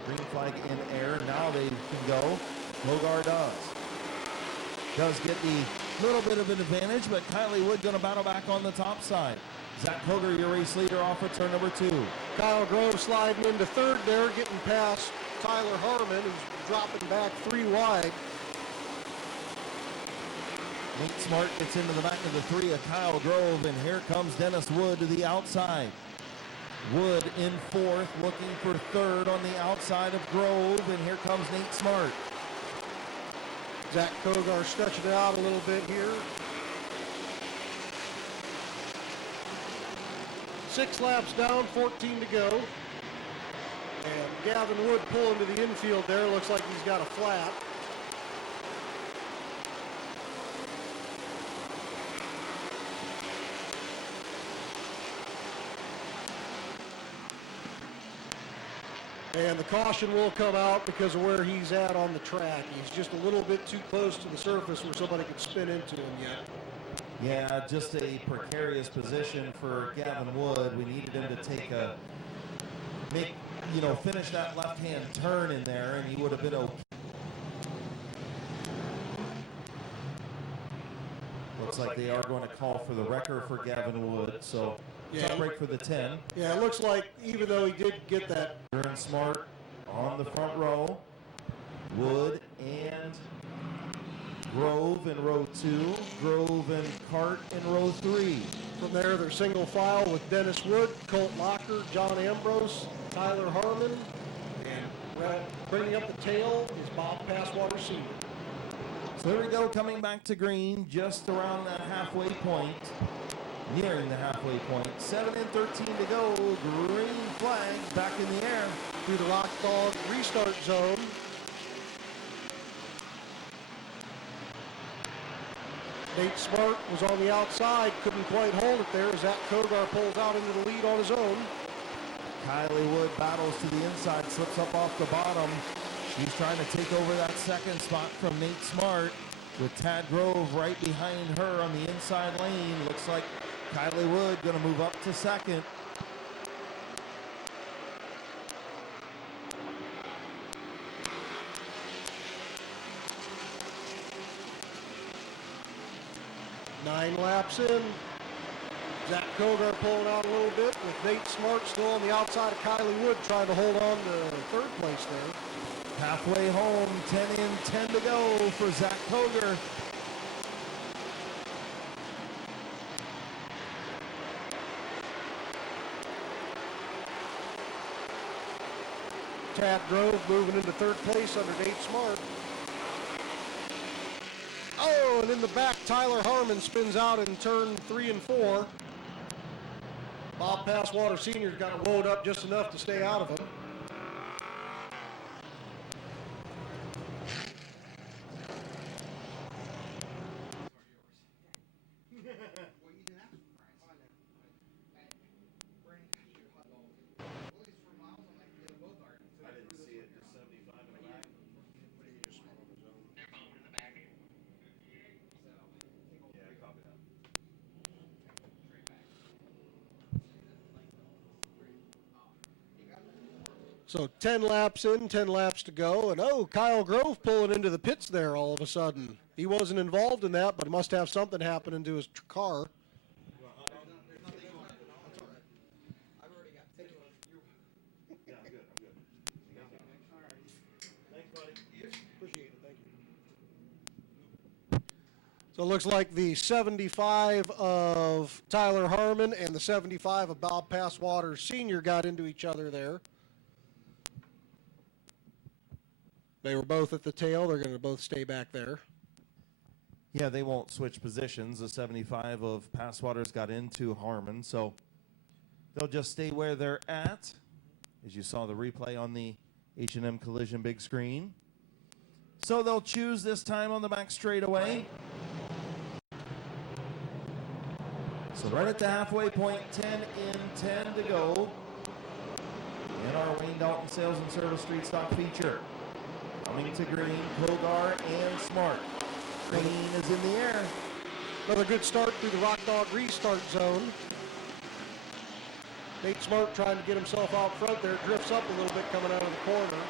green flag in air. Now they can go. Kogar does get the little bit of an advantage, but Kylie Wood going to battle back on the top side. Zach Kogar, your race leader, off at turn number 2. Kyle Grove sliding into 3rd there, getting past Tyler Harmon, who's dropping back 3 wide. Nate Smart gets into the back of the 3 of Kyle Grove, and here comes Dennis Wood to the outside. Wood in 4th, looking for 3rd on the outside of Grove, and here comes Nate Smart. Zach Kogar stretching it out a little bit here. 6 laps down, 14 to go. And Gavin Wood pulling to the infield there. Looks like he's got a flat. And the caution will come out because of where he's at on the track. He's just a little bit too close to the surface where somebody could spin into him yet. Yeah, just a precarious position for Gavin Wood. We needed him to finish that left-hand turn in there, and he would have been okay. Looks like they are going to call for the wrecker for Gavin Wood, so yeah, break for the 10. Yeah, it looks like even though he did get that. Aaron Smart on the front row. Wood and Grove in row 2. Grove and Cart in row 3. From there, they're single file with Dennis Wood, Colt Locker, John Ambrose, Tyler Harmon, and bringing up the tail is Bob Passwater Sr. So there we go, coming back to green, just around that halfway point, nearing the halfway point. 7 and 13 to go, green flag back in the air. Through the Rock Dog restart zone. Nate Smart was on the outside, couldn't quite hold it there. Zach Kogar pulls out into the lead on his own. Kylie Wood battles to the inside, slips up off the bottom. She's trying to take over that second spot from Nate Smart with Tad Grove right behind her on the inside lane. Looks like Kylie Wood going to move up to second. Nine laps in. Zach Kogar pulling out a little bit with Nate Smart still on the outside of Kylie Wood trying to hold on to third place there. Halfway home, 10 in, 10 to go for Zach Kogar. Tad Grove moving into third place under Nate Smart. Oh, and in the back, Tyler Harmon spins out in turn 3 and 4. Bob Passwater Sr.'s got to load up just enough to stay out of him. So 10 laps in, 10 laps to go, and oh, Kyle Grove pulling into the pits there all of a sudden. He wasn't involved in that, but must have something happening to his car. So it looks like the 75 of Tyler Harmon and the 75 of Bob Passwater Sr. got into each other there. They were both at the tail. They're going to both stay back there. Yeah, they won't switch positions. The 75 of Passwater's got into Harmon, so they'll just stay where they're at, as you saw the replay on the H&M Collision big screen. So they'll choose this time on the back straightaway. So right at the halfway point, 10 in, 10 to go in our Wayne Dalton Sales and Service Street Stock feature. Coming to green, Kogar and Smart. Green is in the air. Another good start through the Rock Dog restart zone. Nate Smart trying to get himself out front there. Drifts up a little bit coming out of the corner.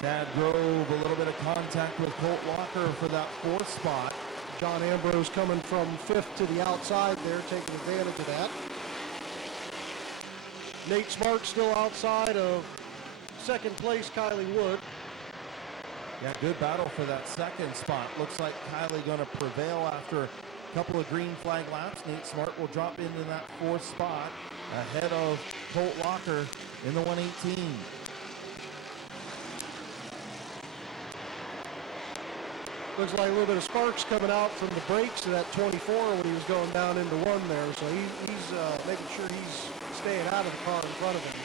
Tad Grove, a little bit of contact with Colt Walker for that fourth spot. John Ambrose coming from fifth to the outside there, taking advantage of that. Nate Smart still outside of second place, Kylie Wood. Yeah, good battle for that second spot. Looks like Kylie going to prevail after a couple of green flag laps. Nate Smart will drop into that fourth spot ahead of Colt Walker in the 118. Looks like a little bit of sparks coming out from the brakes of that 24 when he was going down into one there. So he's making sure he's staying out of the car in front of him.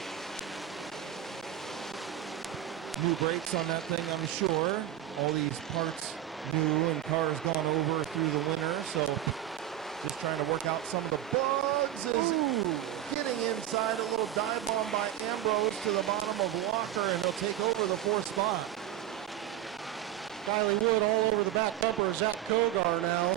New brakes on that thing, I'm sure. All these parts new and cars gone over through the winter. So just trying to work out some of the bugs. Getting inside, a little dive bomb by Ambrose to the bottom of Walker, and he'll take over the 4th spot. Kylie Wood all over the back bumper of Zach Kogar now.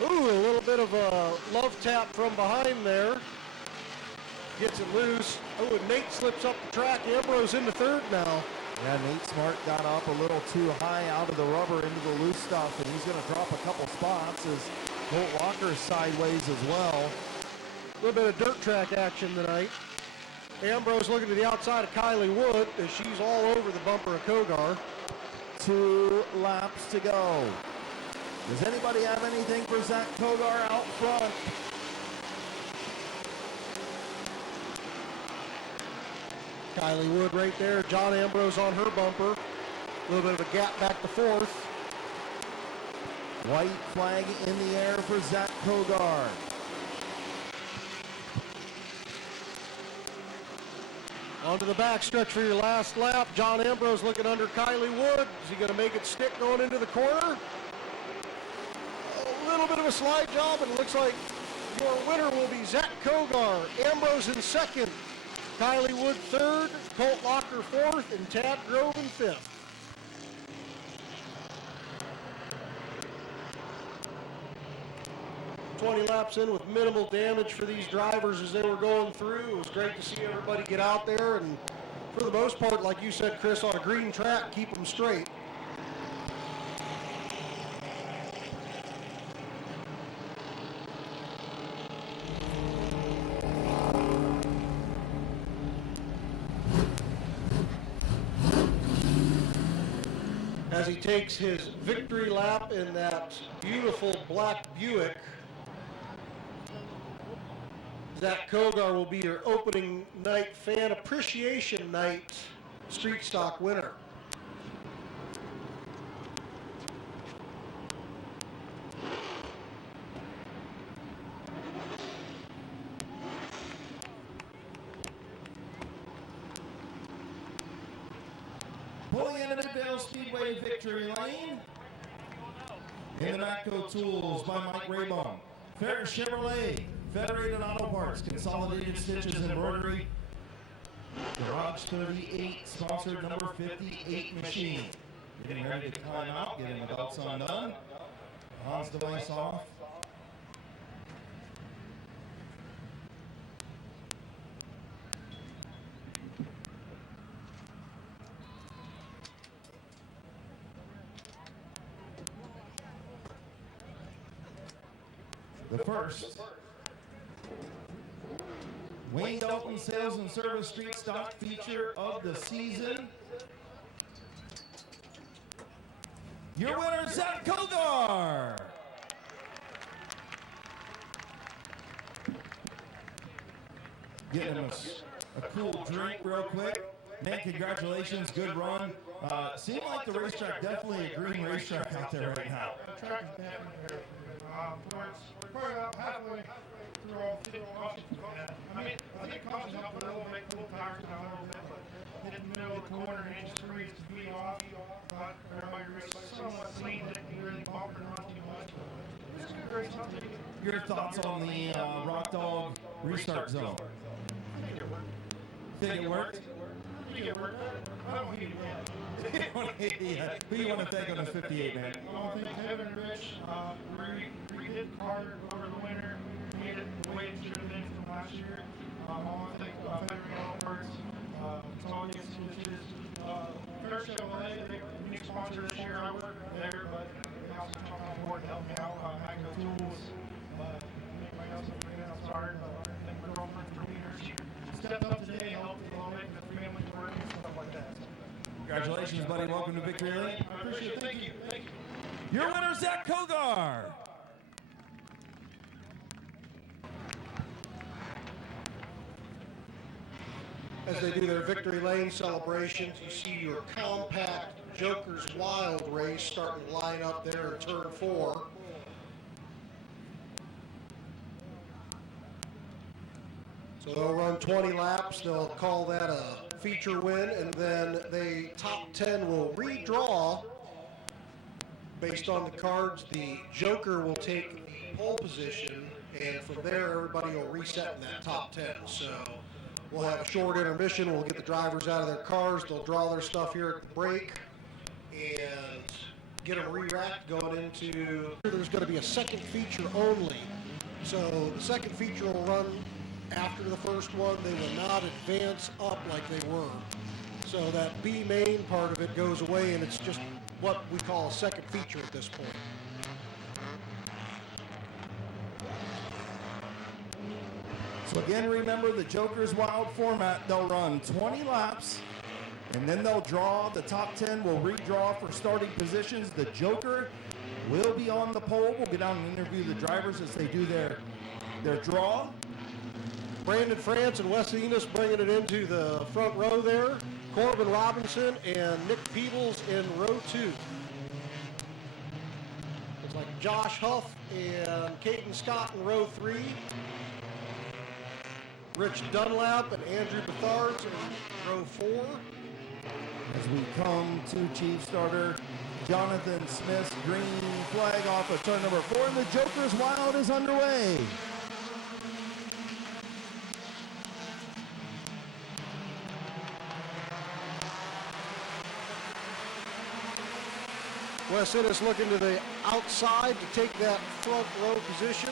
Ooh, a little bit of a love tap from behind there. Gets it loose. Oh, and Nate slips up the track. Ambrose into 3rd now. Yeah, Nate Smart got up a little too high out of the rubber into the loose stuff, and he's going to drop a couple spots as Colt Walker's sideways as well. A little bit of dirt track action tonight. Ambrose looking to the outside of Kylie Wood as she's all over the bumper of Kogar. 2 laps to go. Does anybody have anything for Zach Kogar out front? Kylie Wood right there. John Ambrose on her bumper. A little bit of a gap back to 4th. White flag in the air for Zach Kogar. Onto the back stretch for your last lap. John Ambrose looking under Kylie Wood. Is he going to make it stick going into the corner? A little bit of a slide job, and it looks like your winner will be Zach Kogar. Ambrose in 2nd. Kylie Wood 3rd. Colt Walker 4th. And Tad Grove in 5th. "20 laps in with minimal damage for these drivers as they were going through. It was great to see everybody get out there and, for the most part, like you said, Chris, on a green track, keep them straight. As he takes his victory lap in that beautiful black Buick, Zach Kogar will be your opening night fan appreciation night street stock winner. Pulling into Midvale Speedway victory lane. In the Matco Tools by Mike Raybone. Ferris Chevrolet. Federated Auto Parts, Consolidated Stitches and Embroidery. Garage 38, sponsored number 58 machine. Getting ready to climb out, getting the belts undone. Hans device off. The first Wayne Dalton Sales and Service Street Stock feature of the season. Your winner, Zach Kogar. Getting him a cool drink real quick. Man, congratulations, good run. Seemed like the racetrack, definitely a green racetrack out there right now. The track is definitely good. We're probably about halfway through all the cautions we had. I mean, I think cautions helped a little bit, cool tires down a little bit, but in the middle of the corner, and just three to be off. But everybody was somewhat clean, didn't really bump and run too much. It was a good race. I'll take it. Your thoughts on the Rock Dog restart zone? I think it worked. Think it worked? I think it worked. I don't think it did. Yeah. Who you want to thank on the 58, man? I want to thank Kevin and Rich. We did the car over the winter, made it the way it should have been from last year. I want to thank Federated Auto Parts, Tony and Stitches, Ferris Chevrolet, they're a new sponsor this year. I work there, but they also come on board to help me out. Matco Tools, anybody else I'm bringing out started. Thank my girlfriend for being here. She stepped up today and helped a little bit with the family work and stuff like that. Congratulations, buddy. Welcome to Victory Lane. I appreciate it. Thank you. Thank you. Your winner, Zach Kogar. as they do their victory lane celebrations. You see your compact Joker's Wild race starting to line up there in turn 4. So they'll run 20 laps. They'll call that a feature win, and then the top 10 will redraw based on the cards. The Joker will take the pole position, and from there everybody will reset in that top 10. So we'll have a short intermission. We'll get the drivers out of their cars. They'll draw their stuff here at the break and get them re-racked going into. There's going to be a second feature only. So the second feature will run after the first one. They will not advance up like they were. So that B main part of it goes away, and it's just what we call a second feature at this point. So again, remember the Joker's Wild format. They'll run 20 laps, and then they'll draw. The top 10 will redraw for starting positions. The Joker will be on the pole. We'll get down and interview the drivers as they do their draw. Brandon France and Wes Enos bringing it into the front row there. Corbin Robinson and Nick Peebles in row 2. It's like Josh Huff and Caden Scott in row 3. Rich Dunlap and Andrew Bethards in row 4. As we come to Chief Starter Jonathan Smith's green flag off of turn number 4, and the Joker's Wild is underway. Wes Ennis looking to the outside to take that front row position.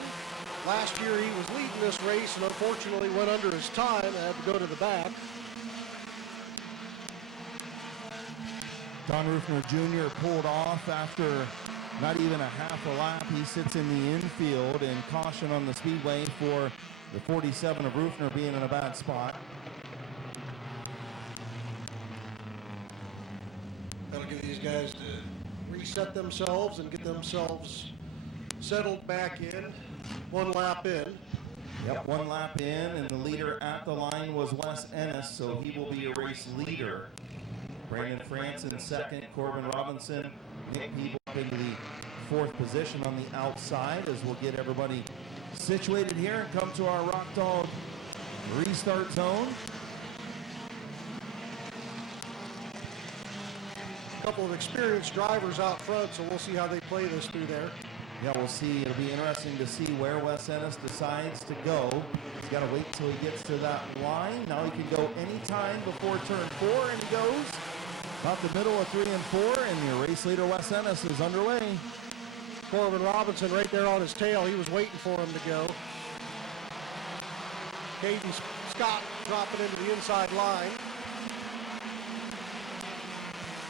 Last year he was leading this race and unfortunately went under his time and had to go to the back. Don Rufner Jr. pulled off after not even a half a lap. He sits in the infield, and caution on the speedway for the 47 of Rufner being in a bad spot. That'll give these guys to reset themselves and get themselves settled back in. 1 lap in. Yep, 1 lap in, and the leader at the line was Wes Ennis, so he will be your race leader. Brandon France in second, Corbin Robinson, Nick Peebles up into the 4th position on the outside as we'll get everybody situated here and come to our Rock Dog restart zone. A couple of experienced drivers out front, so we'll see how they play this through there. Yeah, we'll see. It'll be interesting to see where Wes Ennis decides to go. He's got to wait till he gets to that line. Now he can go anytime before turn 4, and he goes about the middle of 3 and 4, and your race leader Wes Ennis is underway. Corbin Robinson right there on his tail. He was waiting for him to go. Caden Scott dropping into the inside line.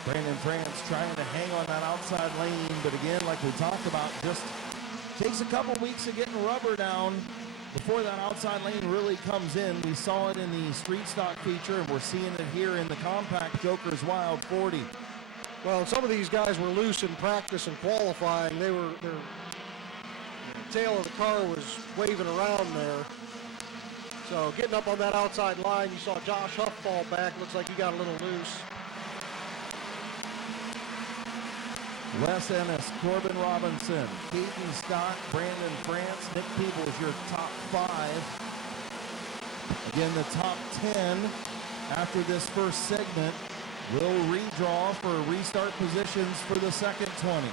Brandon France trying to hang on that outside lane, but again, like we talked about, just takes a couple weeks of getting rubber down before that outside lane really comes in. We saw it in the street stock feature, and we're seeing it here in the compact Joker's Wild 40. Well, some of these guys were loose in practice and qualifying. Their tail of the car was waving around there. So getting up on that outside line, you saw Josh Huff fall back. Looks like he got a little loose. Wes Ennis, Corbin Robinson, Caden Scott, Brandon France, Nick Peebles, your top 5. Again, the top 10 after this first segment will redraw for restart positions for the second 20.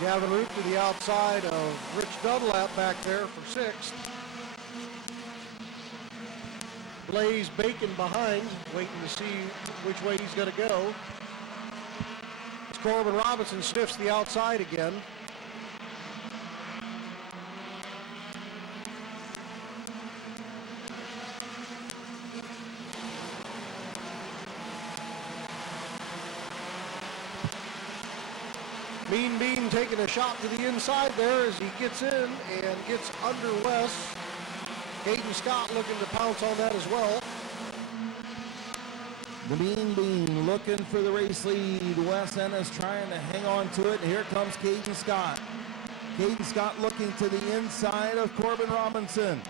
Gavin Root to the outside of Rich Dunlap back there for 6th. Blaze Bacon behind, waiting to see which way he's going to go. As Corbin Robinson sniffs the outside again. Mean Bean taking a shot to the inside there as he gets in and gets under Wes. Caden Scott looking to pounce on that as well. The Mean Bean looking for the race lead. Wes Ennis trying to hang on to it. And here comes Caden Scott. Caden Scott looking to the inside of Corbin Robinson.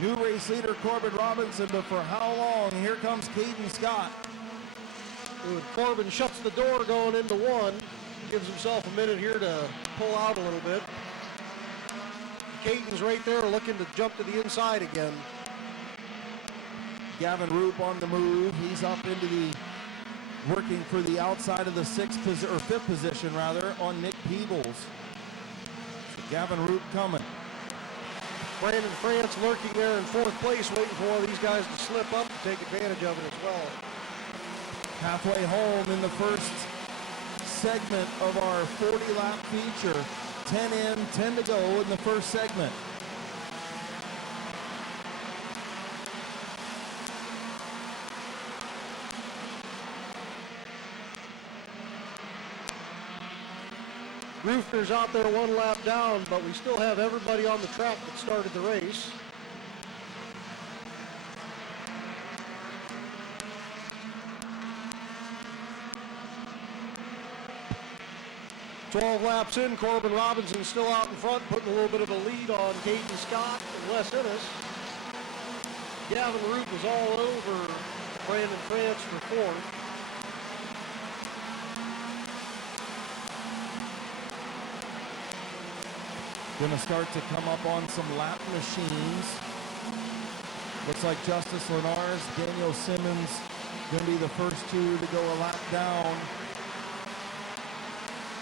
New race leader Corbin Robinson, but for how long? Here comes Caden Scott. Ooh, Corbin shuts the door going into one. Gives himself a minute here to pull out a little bit. Caden's right there looking to jump to the inside again. Gavin Roop on the move. He's up into the, working for the outside of the fifth position rather, on Nick Peebles. So Gavin Roop coming. Brandon France lurking there in fourth place, waiting for one of these guys to slip up and take advantage of it as well. Halfway home in the first segment of our 40-lap feature. 10 in, 10 to go in the first segment. Roofner's out there one lap down, but we still have everybody on the track that started the race. "12 laps in, Corbin Robinson still out in front, putting a little bit of a lead on Caden Scott and Wes Innes. Gavin Roop is all over Brandon France for fourth. Going to start to come up on some lap machines. Looks like Justice Lenars, Daniel Simmons going to be the first two to go a lap down.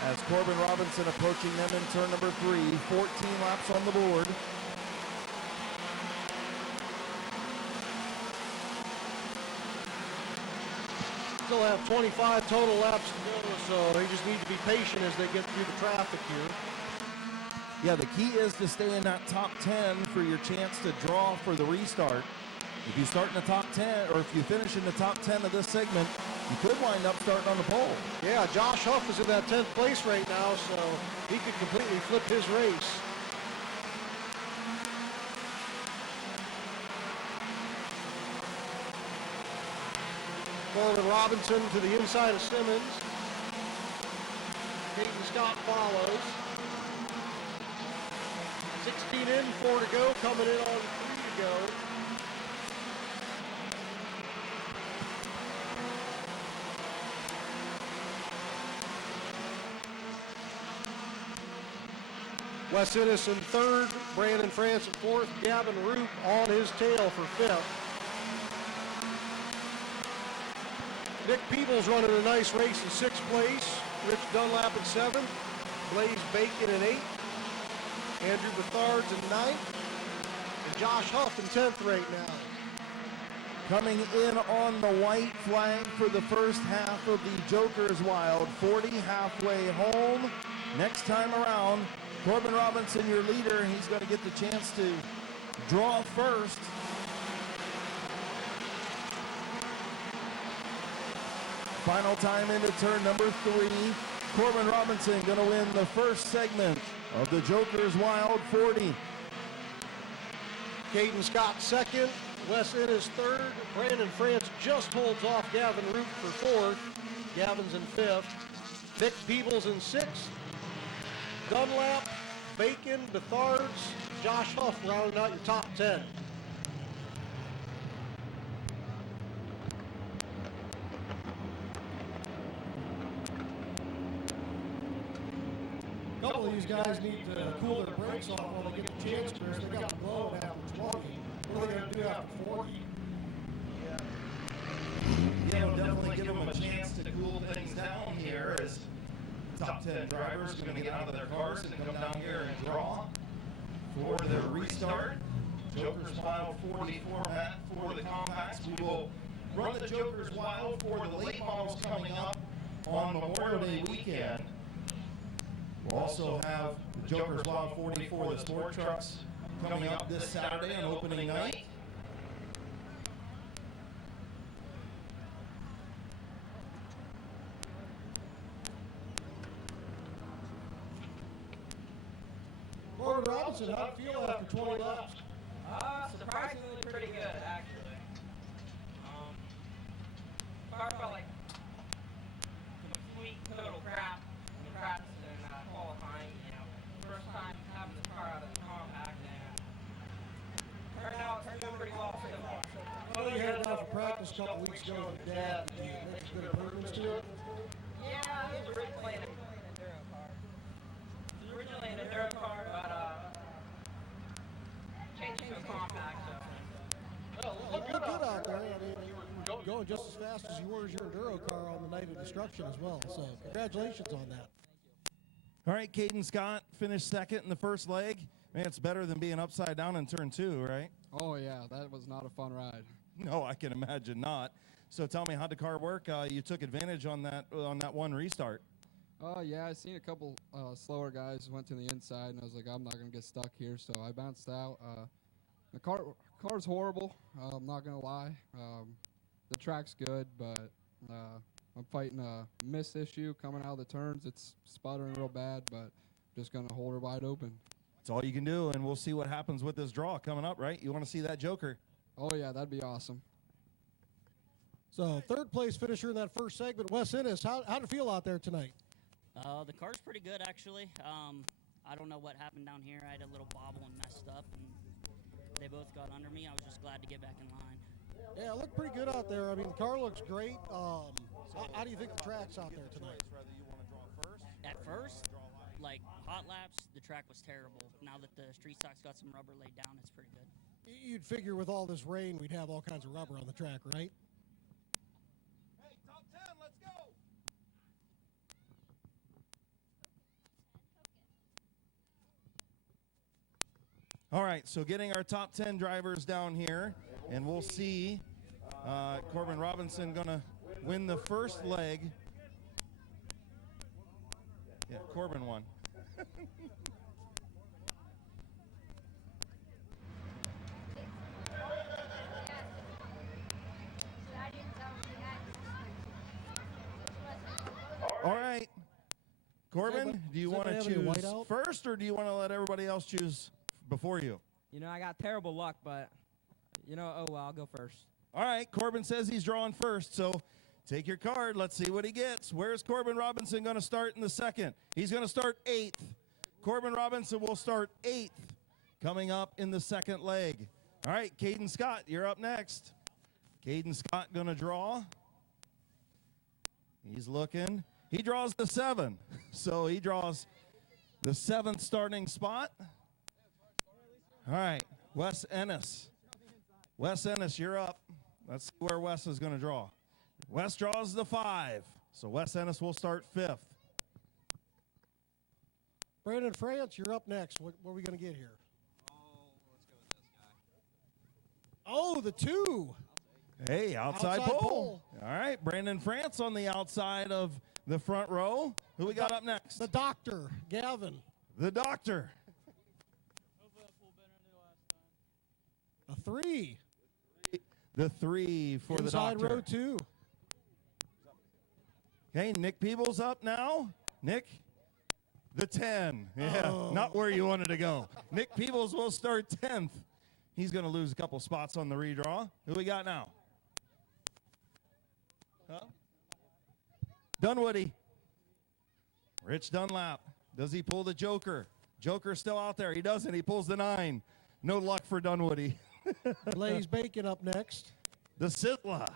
As Corbin Robinson approaching them in turn number 3, 14 laps on the board. Still have 25 total laps to go, so they just need to be patient as they get through the traffic here. Yeah, the key is to stay in that top 10 for your chance to draw for the restart. If you start in the top 10, or if you finish in the top 10 of this segment, you could wind up starting on the pole. Yeah, Josh Huff is in that 10th place right now, so he could completely flip his race. Corbin Robinson to the inside of Simmons. Caden Scott follows. 16 in, 4 to go, coming in on 3 to go. Wes Innes in third, Brandon France in fourth, Gavin Roop on his tail for fifth. Nick Peebles running a nice race in sixth place, Rich Dunlap in seventh, Blaze Bacon in eighth, Andrew Bethards in ninth, and Josh Huff in 10th right now. Coming in on the white flag for the first half of the Joker's Wild 40, halfway home. Next time around, Corbin Robinson, your leader, he's going to get the chance to draw first. Final time into turn number 3. Corbin Robinson going to win the first segment of the Joker's Wild 40. Caden Scott second, Wes Innes third, Brandon France just holds off Gavin Roop for fourth, Gavin's in fifth, Nick Peebles in sixth, Dunlap, Bacon, Bethards, Josh Huff rounding out your top 10. A couple of these guys need to cool their brakes off while they get the chance, Chris. They got blown after 20. What are they going to do after 40? Yeah, it'll definitely give them a chance to cool things down here as top 10 drivers are going to get out of their cars and come down here and draw for their restart. Joker's Wild 40 format for the compacts. We will run the Joker's Wild for the late models coming up on Memorial Day weekend. We'll also have the Joker's Wild 40 for the sport trucks coming up this Saturday on opening night. Corbin Robinson, how do you feel after 20 laps? Surprisingly pretty good, actually. Car felt like complete total crap in practice and qualifying, off so far. Well, you had it out for practice a couple weeks ago with your dad. Did you make some good improvements to it? Yeah, it was originally an enduro car. It was originally an enduro car, but changed to a compact, so. Well, you look good out there. I mean, you were going just as fast as you were as your enduro car on the night of destruction as well. So congratulations on that. All right, Caden Scott finished second in the first leg. Man, it's better than being upside down in turn 2, right? Oh, yeah, that was not a fun ride. No, I can imagine not. So tell me, how'd the car work? You took advantage on that one restart. Yeah, I seen a couple slower guys went to the inside, and I was like, I'm not going to get stuck here, so I bounced out. The car's horrible, I'm not going to lie. The track's good, but I'm fighting a miss issue coming out of the turns. It's sputtering real bad, but just going to hold her wide open. That's all you can do, and we'll see what happens with this draw coming up, right? You want to see that Joker. Oh, yeah, that'd be awesome. So third place finisher in that first segment, Wes Ennis. How'd it feel out there tonight? The car's pretty good, actually. I don't know what happened down here. I had a little bobble and messed up, and they both got under me. I was just glad to get back in line. Yeah, it looked pretty good out there. I mean, the car looks great. How do you think the track's out there tonight? At first, like hot laps, the track was terrible. Now that the street stock's got some rubber laid down, it's pretty good. You'd figure with all this rain, we'd have all kinds of rubber on the track, right? Hey, top 10, let's go! All right, so getting our top 10 drivers down here, and we'll see Corbin Robinson going to win the first leg. Yeah, Corbin won. All right. Corbin, do you want to choose first, or do you want to let everybody else choose before you? You know, I got terrible luck, but, you know, oh, well, I'll go first. All right, Corbin says he's drawing first, so take your card. Let's see what he gets. Where's Corbin Robinson going to start in the second? He's going to start 8th. Corbin Robinson will start 8th coming up in the second leg. All right, Caden Scott, you're up next. Caden Scott going to draw. He's looking. He draws the 7, so he draws the 7th starting spot. All right, Wes Ennis. Wes Ennis, you're up. Let's see where Wes is going to draw. Wes draws the 5, so Wes Ennis will start 5th. Brandon France, you're up next. What are we going to get here? Oh, let's go with this guy. Oh, the 2. Hey, outside pole. All right, Brandon France on the outside of the front row. Who we got up next? The doctor, Gavin. The doctor. A 3. The 3 for the inside doctor. row 2. Okay, Nick Peebles up now. Nick, the 10. Yeah, not where you wanted to go. Nick Peebles will start 10th. He's going to lose a couple spots on the redraw. Who we got now? Huh? Dunwoody. Rich Dunlap. Does he pull the Joker? Joker's still out there. He doesn't. He pulls the 9. No luck for Dunwoody. Blaze Bacon up next. The Sitla.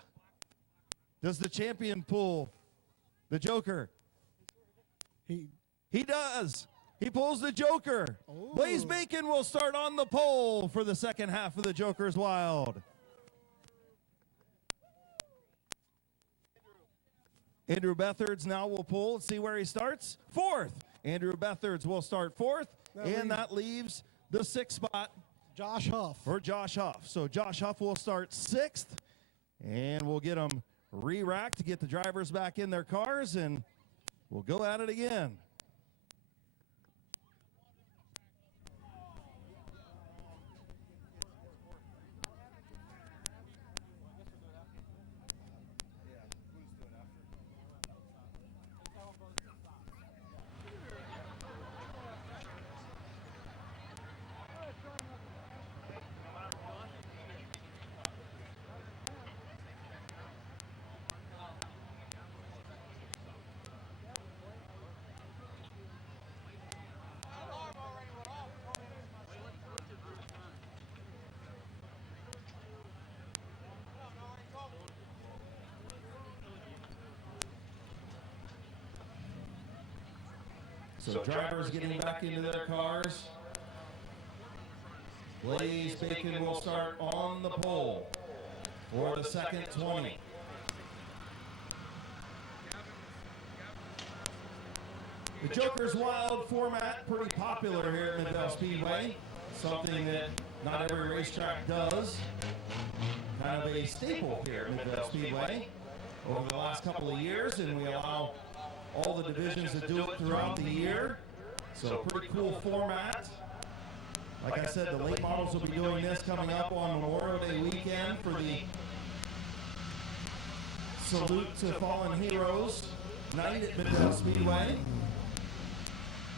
Does the champion pull the Joker? He does. He pulls the Joker. Oh. Blaze Bacon will start on the pole for the second half of the Joker's Wild. Andrew Bethards now will pull. Let's see where he starts. 4th. Andrew Bethards will start 4th. That leaves the 6th spot. Josh Huff. For Josh Huff. So Josh Huff will start 6th. And we'll get them re-racked to get the drivers back in their cars. And we'll go at it again. So drivers getting back into their cars. Blaze Bacon will start on the pole for the second 20. The Joker's Wild format, pretty popular here at Midvale Speedway. Something that not every racetrack does. Kind of a staple here at Midvale Speedway over the last couple of years, and we allow all the divisions to do it throughout the year. So pretty cool format. Like I said, the late models will be doing this coming up on Memorial Day weekend for the Salute to Fallen Heroes night at Midvale Speedway.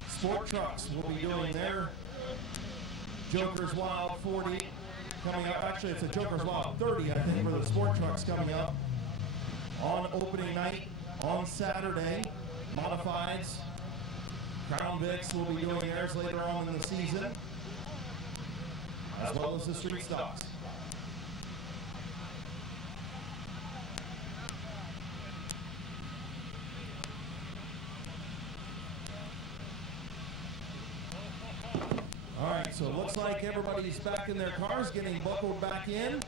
Sport trucks will be doing their Joker's Wild 40 coming up. Actually, it's a Joker's Wild 30, I think, for the sport trucks coming up on opening night on Saturday. Modifieds, Crown Vics will be doing theirs later on in the season, as well as the street stocks. All right, so it looks like everybody's back in their cars, getting buckled back in.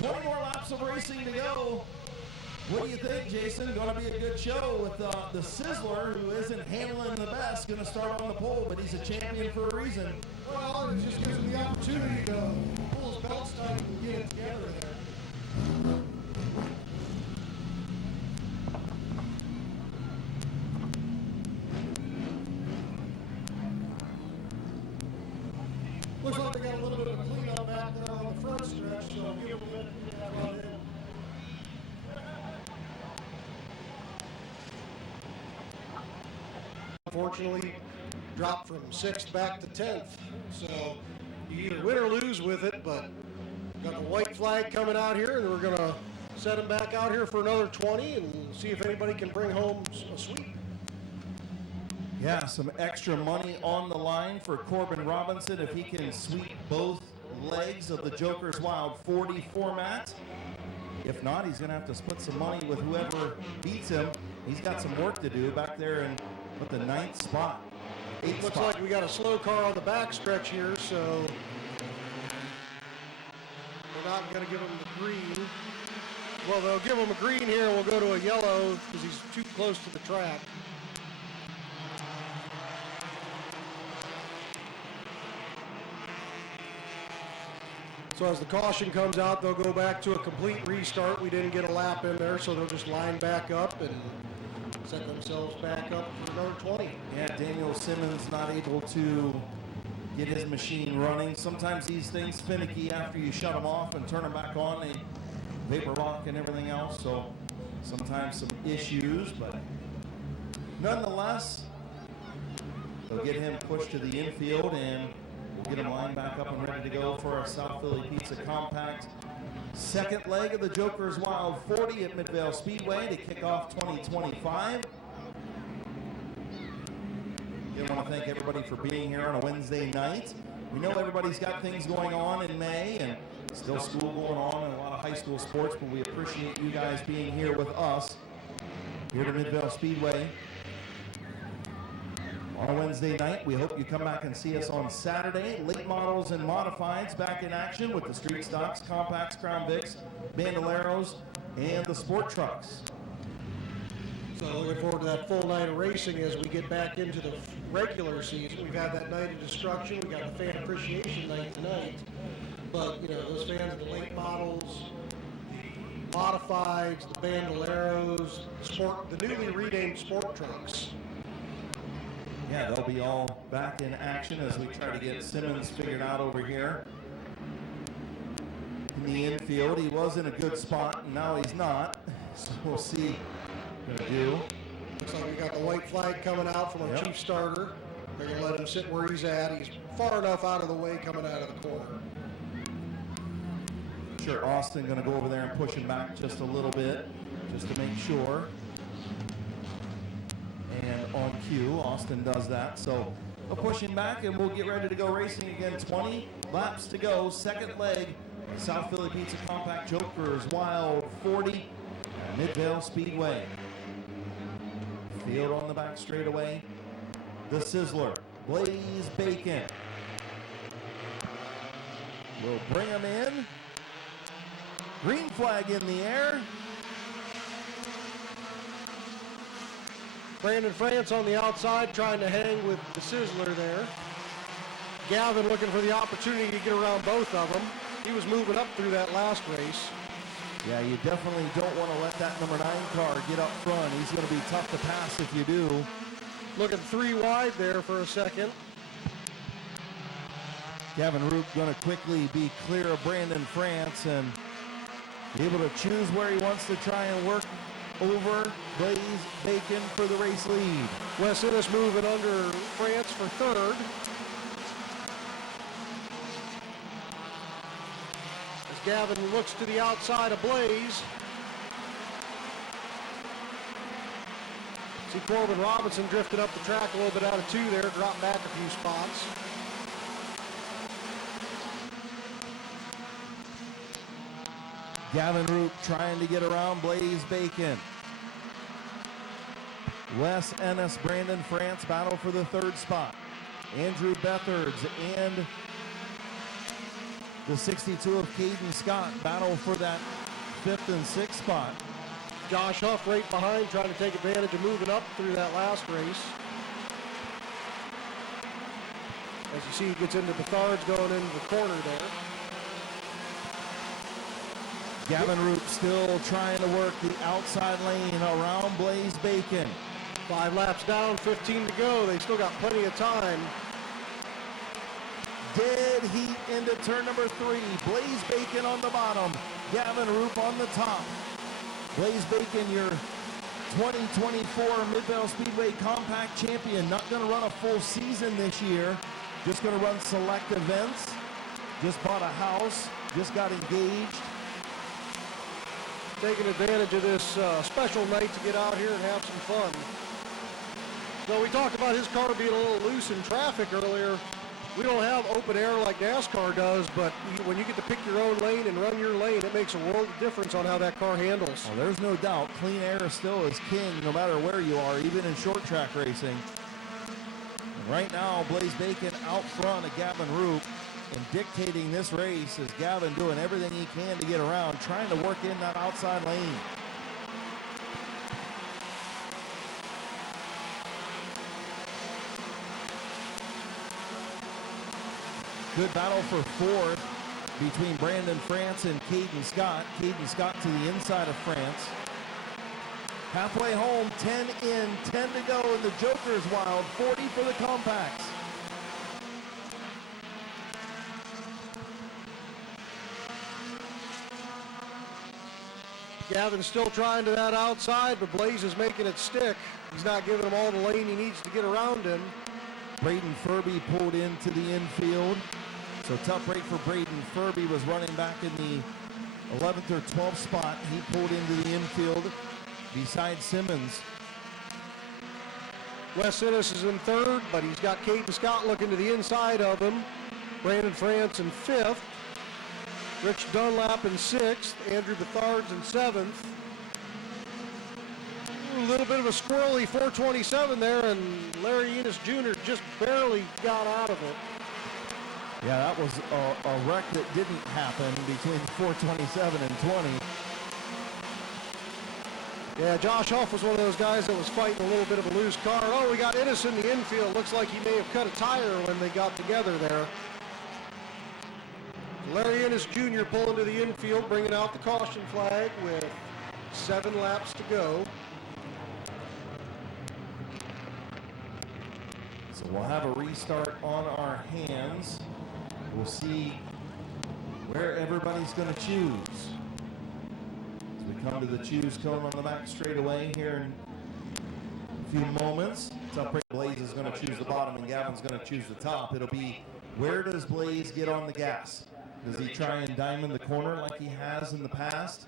20 more laps of racing to go. What do you think, Jason? Going to be a good show with the Sizzler, who isn't handling the best, going to start on the pole, but he's a champion for a reason. Well, it just gives him the opportunity to pull his belt stuff and get it together there. Looks like they got a little bit of a cleanup back there on the front stretch, so I'll give them a minute to get that one in. Unfortunately, dropped from 6th back to 10th. So you either win or lose with it, but got the white flag coming out here, and we're going to set him back out here for another 20 and see if anybody can bring home a sweep. Yeah, some extra money on the line for Corbin Robinson if he can sweep both legs of the Joker's Wild 40 format. If not, he's going to have to split some money with whoever beats him. He's got some work to do back there in the 9th spot. 8th Looks spot. like we got a slow car on the back stretch here, so we're not going to give him the green. Well, they'll give him a green here, and we'll go to a yellow because he's too close to the track. So as the caution comes out, they'll go back to a complete restart. We didn't get a lap in there, so they'll just line back up and set themselves back up for another 20. Yeah, Daniel Simmons not able to get his machine running. Sometimes these things finicky after you shut them off and turn them back on. They vapor lock and everything else, so sometimes some issues, but nonetheless, they'll get him pushed to the infield and we'll get him lined back up and ready to go for our South Philly Pizza Compact second leg of the Joker's Wild 40 at Midvale Speedway to kick off 2025. Again, I want to thank everybody for being here on a Wednesday night. We know everybody's got things going on in May and still school going on and a lot of high school sports, but we appreciate you guys being here with us here to Midvale Speedway on a Wednesday night. We hope you come back and see us on Saturday. Late models and modifieds back in action with the street stocks, compacts, Crown Vics, Bandoleros, and the sport trucks. So looking forward to that full night of racing as we get back into the regular season. We've had that night of destruction. We got the fan appreciation night tonight. But, you know, those fans of the late models, the modifieds, the Bandoleros, the newly renamed sport trucks. Yeah, they'll be all back in action as we try to get Simmons figured out over here. In the infield, he was in a good spot, and now he's not. So we'll see what he'll do. Looks like we got the white flag coming out from our chief starter. They're going to let him sit where he's at. He's far enough out of the way coming out of the corner. Sure, Austin going to go over there and push him back just a little bit, just to make sure. And on cue, Austin does that. So we'll push him back and we'll get ready to go racing again. 20 laps to go. Second leg, South Philly Pizza Compact Joker's Wild 40 at Midvale Speedway. Field on the back straightaway. the Sizzler, Blaze Bacon. We'll bring him in. Green flag in the air. Brandon France on the outside trying to hang with the Sizzler there. Gavin looking for the opportunity to get around both of them. He was moving up through that last race. Yeah, you definitely don't want to let that number 9 car get up front. He's going to be tough to pass if you do. Looking 3 wide there for a second. Gavin Roop going to quickly be clear of Brandon France and be able to choose where he wants to try and work over Blaze Bacon for the race lead. Wes Innes moving under France for third. As Gavin looks to the outside of Blaze. See Corbin Robinson drifted up the track a little bit out of 2 there, dropped back a few spots. Gavin Roop trying to get around Blaze Bacon. Wes Ennis, Brandon France battle for the 3rd spot. Andrew Bethards and the 62 of Caden Scott battle for that 5th and 6th spot. Josh Huff right behind trying to take advantage of moving up through that last race. As you see, he gets into Bethards going into the corner there. Gavin Roop still trying to work the outside lane around Blaze Bacon. 5 laps down, 15 to go. They still got plenty of time. Dead heat into turn number 3. Blaze Bacon on the bottom. Gavin Roop on the top. Blaze Bacon, your 2024 Midvale Speedway Compact Champion. Not going to run a full season this year. Just going to run select events. Just bought a house. Just got engaged. Taking advantage of this special night to get out here and have some fun. So we talked about his car being a little loose in traffic earlier. We don't have open air like NASCAR does, but when you get to pick your own lane and run your lane, it makes a world of difference on how that car handles. Well, there's no doubt. Clean air still is king no matter where you are, even in short track racing. And right now, Blaze Bacon out front of Gavin Roop and dictating this race is Gavin doing everything he can to get around, trying to work in that outside lane. Good battle for 4th between Brandon France and Caden Scott. Caden Scott to the inside of France. Halfway home, 10 in, 10 to go in the Joker's Wild, 40 for the compacts. Gavin's still trying to that outside, but Blaze is making it stick. He's not giving him all the lane he needs to get around in. Braden Furby pulled into the infield. So tough break for Braden Furby, was running back in the 11th or 12th spot. He pulled into the infield beside Simmons. Wes Innes is in 3rd, but he's got Caden Scott looking to the inside of him. Brandon France in 5th. Rich Dunlap in 6th. Andrew Bethards in 7th. A little bit of a squirrely 427 there, and Larry Enos Jr. just barely got out of it. Yeah, that was a wreck that didn't happen between 427 and 20. Yeah, Josh Huff was one of those guys that was fighting a little bit of a loose car. Oh, we got Innes in the infield. Looks like he may have cut a tire when they got together there. Larry Innes Jr. pulling to the infield, bringing out the caution flag with 7 laps to go. So we'll have a restart on our hands. We'll see where everybody's going to choose. As we come to the choose cone on the back straightaway here in a few moments. Tough break. Blaze is going to choose the bottom and Gavin's going to choose the top. It'll be, where does Blaze get on the gas? Does he try and diamond the corner like he has in the past?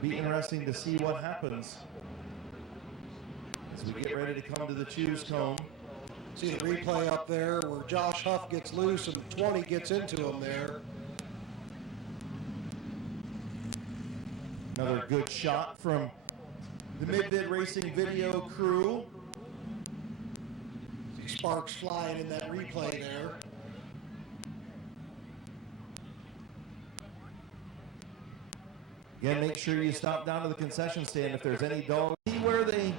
Be interesting to see what happens as we get ready to come to the choose cone. See the replay up there where Josh Huff gets loose and 20 gets into him there. Another good shot from the Mid-Vid Racing video crew. sparks flying in that replay there. Again, make sure you stop down to the concession stand if there's any dogs. See where they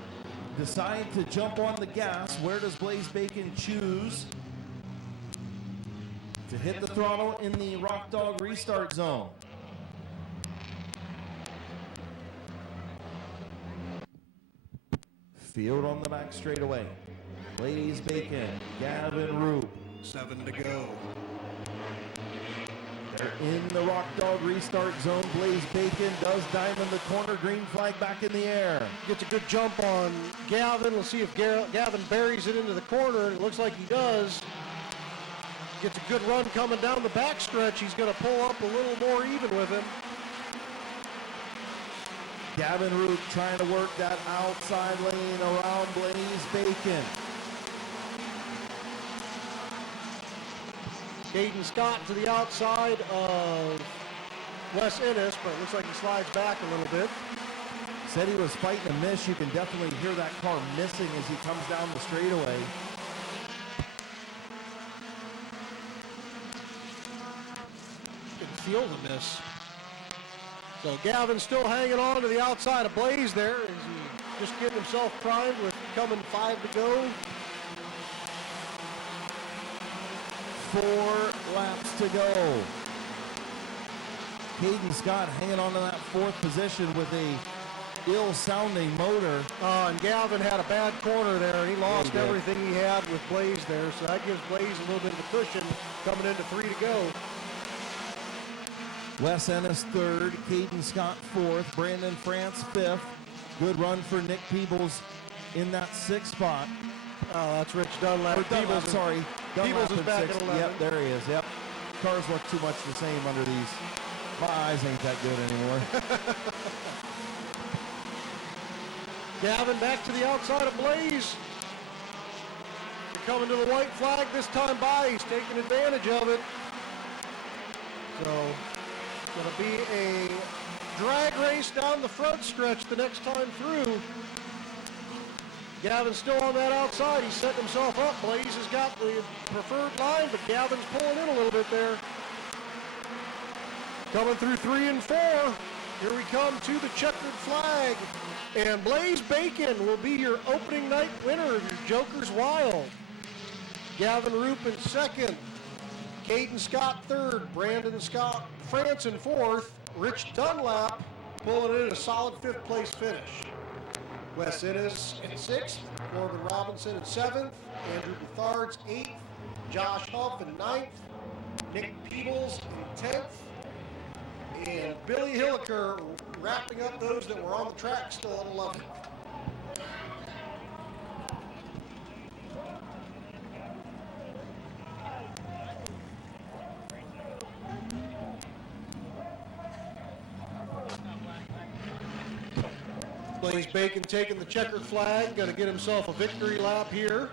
decide to jump on the gas. Where does Blaze Bacon choose to hit the throttle in the Rock Dog restart zone? Field on the back straightaway. Blaze Bacon, Gavin Roop. 7 to go. They're in the Rock Dog restart zone. Blaze Bacon does diamond the corner. Green flag back in the air. Gets a good jump on Gavin. Let's see if Gavin buries it into the corner. It looks like he does. Gets a good run coming down the backstretch. He's going to pull up a little more even with him. Gavin Root trying to work that outside lane around Blaze Bacon. Caden Scott to the outside of Wes Ennis, but it looks like he slides back a little bit. Said he was fighting a miss. You can definitely hear that car missing as he comes down the straightaway. Can feel the miss. So Gavin still hanging on to the outside of Blaze there as he just getting himself primed with coming 5 to go. 4 laps to go. Caden Scott hanging on to that 4th position with a ill-sounding motor. And Gavin had a bad corner there, and he lost everything he had with Blaze there, so that gives Blaze a little bit of a cushion coming into 3 to go. Wes Ennis 3rd, Caden Scott 4th, Brandon France 5th. Good run for Nick Peebles in that 6th spot. Oh, that's Rich Dunlap. Peebles, sorry. Peebles is back at 11. Yep, there he is. Yep. Cars look too much the same under these. My eyes ain't that good anymore. Gavin back to the outside of Blaze. They're coming to the white flag this time by. He's taking advantage of it. So it's going to be a drag race down the front stretch the next time through. Gavin's still on that outside. He's setting himself up. Blaze has got the preferred line, but Gavin's pulling in a little bit there. Coming through 3 and 4. Here we come to the checkered flag. And Blaze Bacon will be your opening night winner of your Joker's Wild. Gavin Roop in 2nd. Caden Scott 3rd. Brandon Scott France in 4th. Rich Dunlap pulling in a solid 5th place finish. Wes Ennis in 6th, Corbin Robinson in 7th, Andrew Bethards 8th, Josh Huff in 9th, Nick Peebles in 10th, and Billy Hilliker wrapping up those that were on the track still at 11th. Blaze Bacon taking the checkered flag, going to get himself a victory lap here.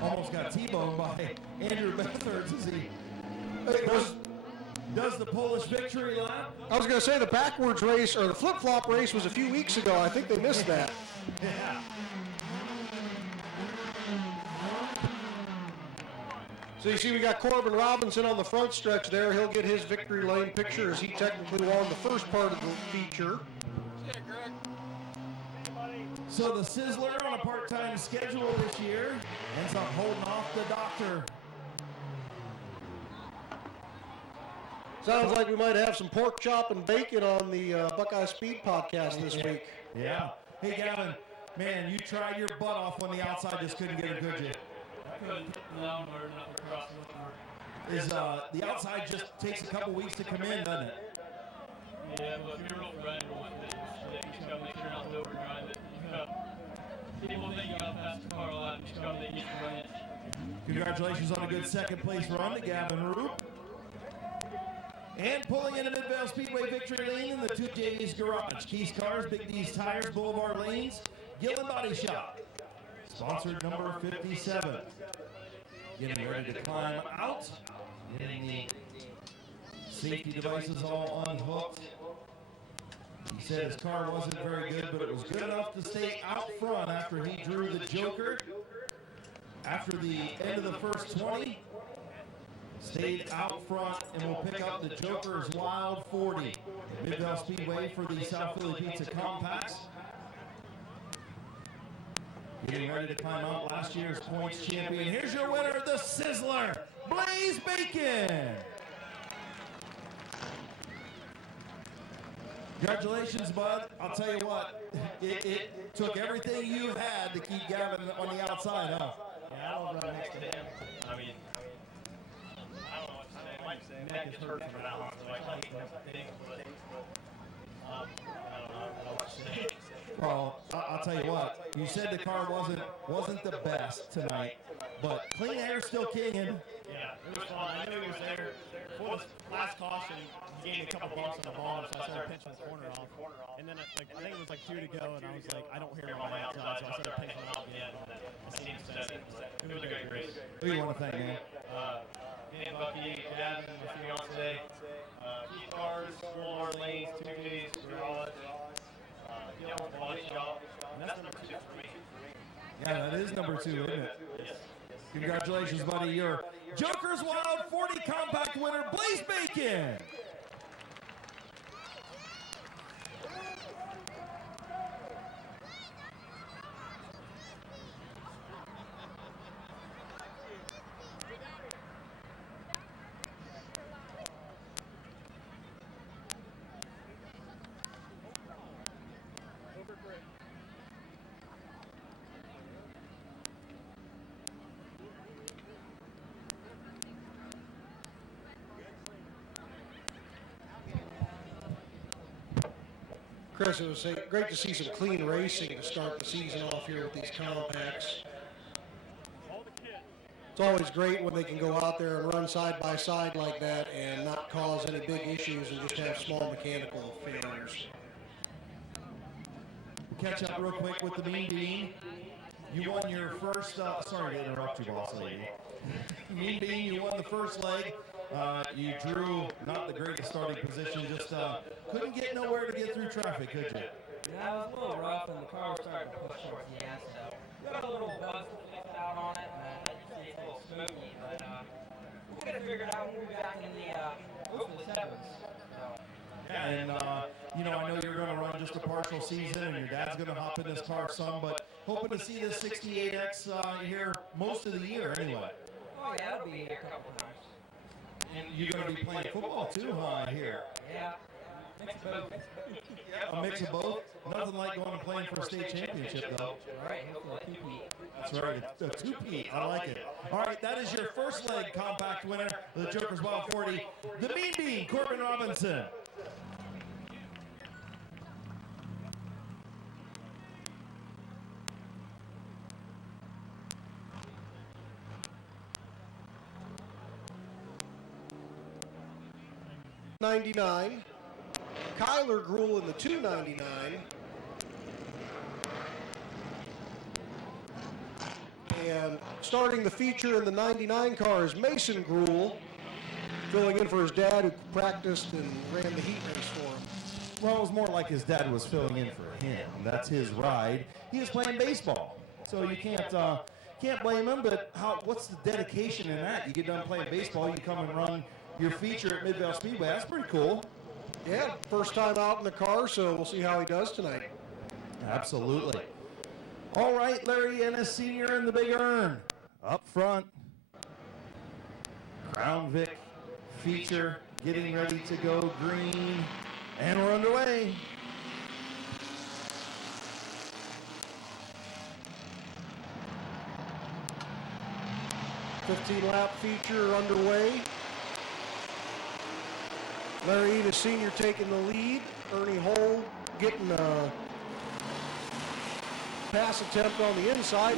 Almost got T-boned by Andrew Bethards as he does the Polish victory lap. I was going to say the backwards race, or the flip-flop race was a few weeks ago. I think they missed that. Yeah. So you see we got Corbin Robinson on the front stretch there. He'll get his victory lane picture as he technically won the first part of the feature. So the Sizzler on a part-time schedule this year ends up holding off the Doctor. Sounds like we might have some pork chop and bacon on the Buckeye Speed podcast this week. Yeah. Hey, Gavin, man, you tried your butt off on the outside, just couldn't get it, could you? The outside just takes a couple weeks to come in, doesn't it? Yeah, but if you're real friendly with it, you just gotta make sure not to overdrive it. People think you gotta pass the car a lot, you just gotta make it run it. Congratulations on a good second place run to Gavin Roop. And pulling into Midvale Speedway victory lane in the 2J's Garage. Keys Cars, Big D's Tires, Boulevard Lanes, Gillen Body Shop. Sponsored number 57. Getting ready to climb out. Getting the safety devices all unhooked. He said his car wasn't very good, but it was good enough to stay out front after he drew the Joker. After the end of the first 20, stayed out front and will pick up the Joker's Wild 40 at Midvale Speedway for the South Philly Pizza Compacts. Getting ready to climb out last year's points champion. Here's your winner, the Sizzler, Blaze Bacon. Congratulations, bud. I'll tell you what, it took everything you had to keep Gavin on the outside, huh? Yeah, I love running next to him. I mean, I don't know what to say. My neck is hurting from that one, so I can't even think, but I don't know what to say. Well, I'll tell you what, you said the car wasn't the best tonight, but clean air still kicking. Yeah, it was fun. I knew he was there. For the last caution, he gave me a couple bumps on the bottom, so I started pinching the corner off. And then I think it was like 2 to go, and I was like, I don't hear him on my outside, so I started pinching it off again. I seen him second. It was a great race. Who do you want to thank, man? Me and Bucky, Gavin, my fiance, Keith Cars, Full Lanes, 2Ks, Garage, Yellow Body Shop, and that's number 2 for me. Yeah, that is number 2, isn't it? Yes. Congratulations, buddy. You're Joker's Wild 40 Compact winner, Blaze Bacon. Chris, it was great to see some clean racing to start the season off here with these compacts. It's always great when they can go out there and run side by side like that and not cause any big issues and just have small mechanical failures. We'll catch up real quick with the Mean Bean. You won your first, sorry to interrupt you, boss lady. Mean Bean, you won the first leg. You drew not the greatest starting position, just couldn't get nowhere to get through traffic, could you? Yeah, it was a little rough, and the car was starting to push towards the end, so we got a little buzz fixed out on it, and you see it's a little smoky, but we'll get it figured out when we'll be back in the, hopefully, 7s. So. Yeah, and, you know, I know you're going to run just a partial season, and your dad's going to hop in this car some, but hoping to see this 68X here most of the year anyway. Oh, yeah, it'll be here a couple times. And you're going to be playing football too, huh, here? Yeah. Mix of both. A mix of both? Nothing like going and playing for a state championship, though. Right, hopefully a two-peat. That's right, a two-peat. I like it. All right, that is your first leg compact winner, the Joker's Wild 40, the Mean Bean, Corbin Robinson. $99. Kyler Gruhl in the $299. And starting the feature in the 99 car is Mason Gruhl, filling in for his dad who practiced and ran the heat race for him. Well, it was more like his dad was filling in for him. That's his ride. He was playing baseball, so you can't blame him. But what's the dedication in that? You get done playing baseball, you come and run your feature at Midvale Speedway. That's pretty cool. Yeah, first time out in the car, so we'll see how he does tonight. Absolutely. All right, Larry Ennis Sr. in the Big Earn. Up front. Crown Vic feature getting ready to go green. And we're underway. $15-lap feature underway. Larry Ennis Sr. taking the lead. Ernie Hole getting a pass attempt on the inside.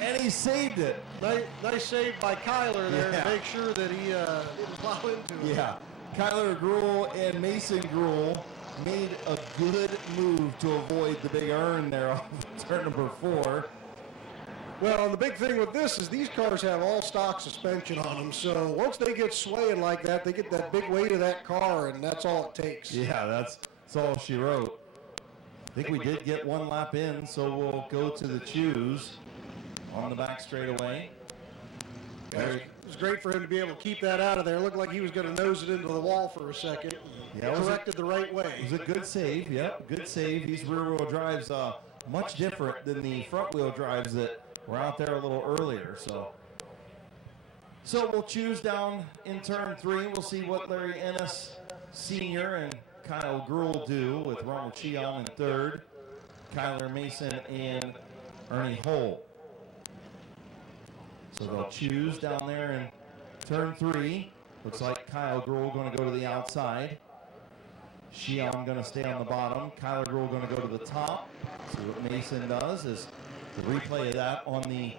And he saved it. Nice save by Kyler there to make sure that he didn't plow into it. Yeah. Kyler Gruhl and Mason Gruhl made a good move to avoid the Big Earn there off turn number 4. Well, the big thing with this is these cars have all stock suspension on them, so once they get swaying like that, they get that big weight of that car, and that's all it takes. Yeah, that's all she wrote. I think we did get one lap in, so we'll go to the choose on the back straightaway. It was great for him to be able to keep that out of there. It looked like he was going to nose it into the wall for a second. Yeah, corrected the right way. It was a good save, yep, good save. These rear-wheel drives much different than the front-wheel drives that were out there a little earlier. So we'll choose down in turn 3. We'll see what Larry Ennis Sr. and Kyle Gruhl do with Ronald Cheon in third, Kyler Mason and Ernie Hull. So they'll choose down there in turn 3. Looks like Kyle Gruhl going to go to the outside. Cheon going to stay on the bottom. Kyler Gruhl going to go to the top. See what Mason does is the replay of that on the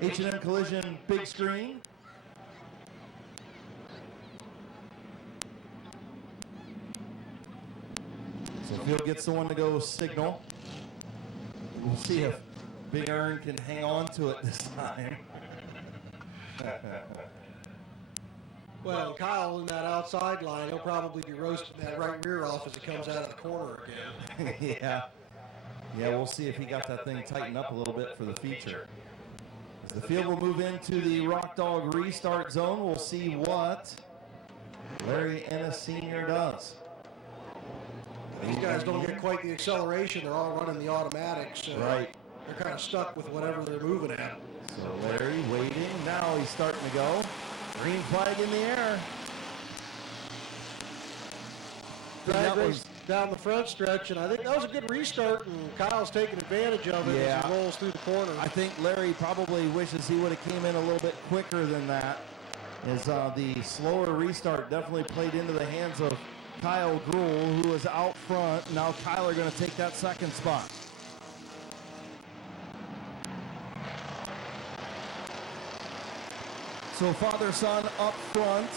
H&M Collision big screen. So Field gets the one to go signal. We'll see if Big Ern can hang on to it this time. Well, Kyle in that outside line, he'll probably be roasting that right rear off as he comes out of the corner again. Yeah, we'll see if he got that thing tightened up a little bit for the feature. As the field will move into the Rock Dog restart zone, we'll see what Larry Ennis Sr. does. These guys don't get quite the acceleration. They're all running the automatics. So right. They're kind of stuck with whatever they're moving at. So Larry waiting. Now he's starting to go. Green flag in the air. Drag race down the front stretch, and I think that was a good restart, and Kyle's taking advantage of it as he rolls through the corner. I think Larry probably wishes he would have came in a little bit quicker than that, as the slower restart definitely played into the hands of Kyle Gruhl, who was out front. Now Kyler going to take that second spot. So father-son up front.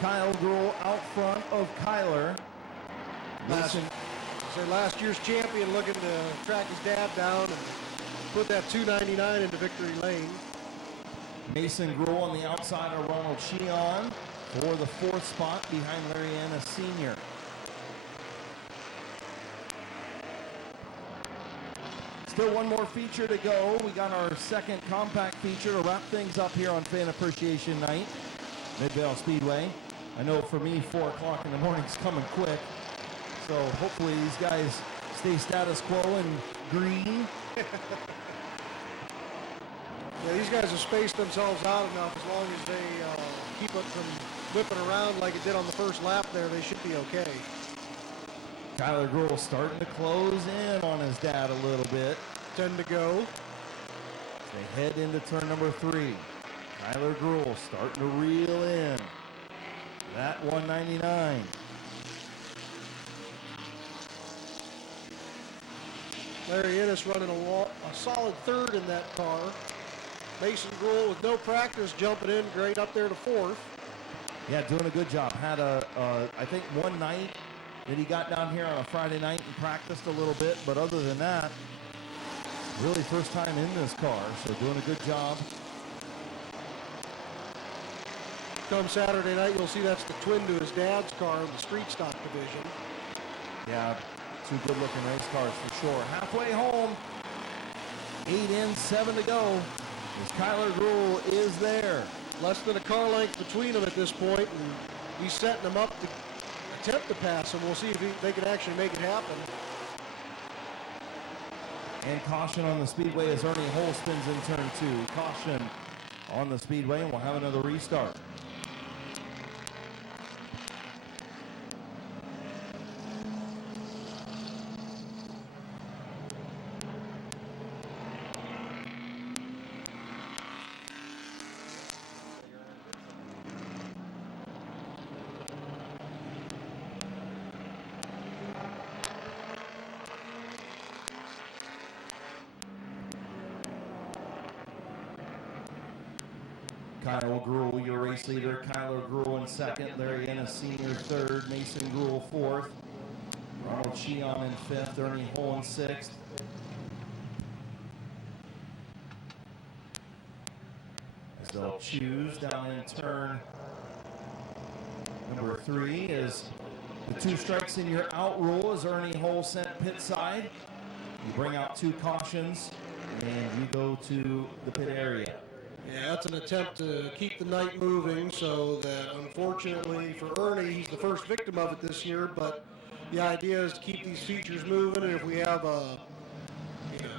Kyle Gruhl out front of Kyler. Last year's champion looking to track his dad down and put that 299 into victory lane. Mason Gruhl on the outside of Ronald Cheon for the 4th spot behind Larry Ennis Sr. Still one more feature to go. We got our second compact feature to wrap things up here on Fan Appreciation Night, Midvale Speedway. I know for me, 4 o'clock in the morning is coming quick. So hopefully these guys stay status quo and green. Yeah, these guys have spaced themselves out enough. As long as they keep it from whipping around like it did on the first lap there, they should be okay. Kyler Gruhl starting to close in on his dad a little bit. 10 to go. They head into turn number 3. Kyler Gruhl starting to reel in. That 199. Larry Ennis running a solid 3rd in that car. Mason Gruhl with no practice jumping in great up there to 4th. Yeah, doing a good job. Had I think one night that he got down here on a Friday night and practiced a little bit, but other than that, really first time in this car, so doing a good job. Come Saturday night, you'll see that's the twin to his dad's car in the street stock division. Yeah, 2 good-looking race cars for sure. Halfway home, 8 in, 7 to go. As Kyler Gruhl is there. Less than a car length between them at this point, and he's setting them up to attempt to pass him. We'll see if they can actually make it happen. And caution on the speedway as Ernie Hull spins in turn 2. Caution on the speedway, and we'll have another restart. Kyle Gruhl, your race leader. Kyler Gruhl in 2nd. Larry Ennis Sr. 3rd. Mason Gruhl 4th. Ronald Cheon in 5th. Ernie Hull in 6th. as they'll choose down in turn number 3 is the 2 strikes in your out rule as Ernie Hole sent pit side. You bring out 2 cautions and you go to the pit area. Yeah, that's an attempt to keep the night moving so that unfortunately for Ernie, he's the first victim of it this year, but the idea is to keep these features moving, and if we have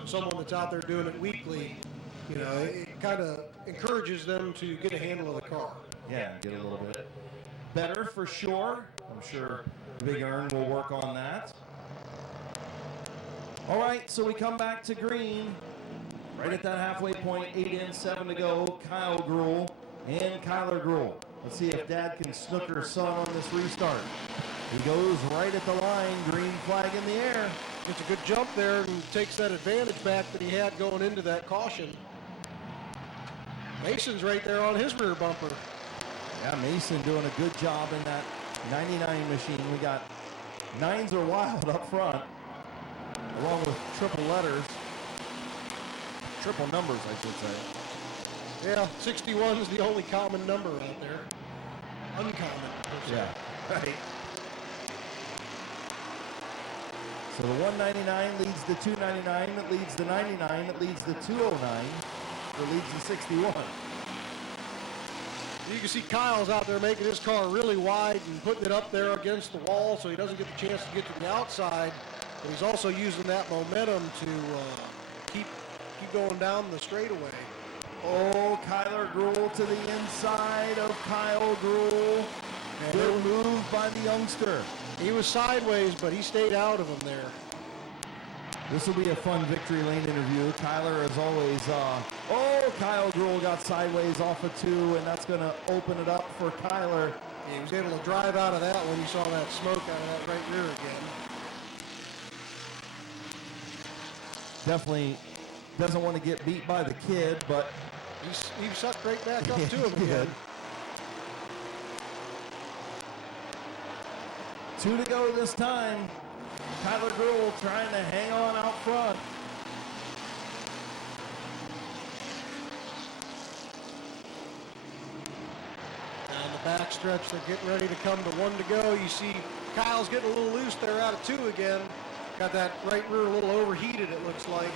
someone that's out there doing it weekly, it kind of encourages them to get a handle of the car. Yeah, get a little bit better for sure. I'm sure Big Ern will work on that. All right, so we come back to green. Right at that halfway point, 8 in, 7 to go. Kyle Gruhl and Kyler Gruhl. Let's see if Dad can snooker son on this restart. He goes right at the line, green flag in the air. Gets a good jump there and takes that advantage back that he had going into that caution. Mason's right there on his rear bumper. Yeah, Mason doing a good job in that 99 machine. We got 9s are wild up front, along with triple letters. Triple numbers, I should say. Yeah, 61 is the only common number out there. Uncommon. Yeah, right. So the 199 leads the 299, that leads the 99, that leads the 209, that leads the 61. You can see Kyle's out there making his car really wide and putting it up there against the wall so he doesn't get the chance to get to the outside. But he's also using that momentum to keep going down the straightaway. Oh, Kyler Gruhl to the inside of Kyle Gruhl. Good move by the youngster. He was sideways, but he stayed out of him there. This will be a fun victory lane interview. Kyler, as always, Kyle Gruhl got sideways off of 2, and that's going to open it up for Kyler. Yeah, he was able to drive out of that when you saw that smoke out of that right rear again. Definitely doesn't want to get beat by the kid, but he sucked right back up to him again. 2 to go this time. Kyler Gruhl trying to hang on out front. Down the back stretch, they're getting ready to come to 1 to go. You see Kyle's getting a little loose there out of 2 again. Got that right rear a little overheated, it looks like.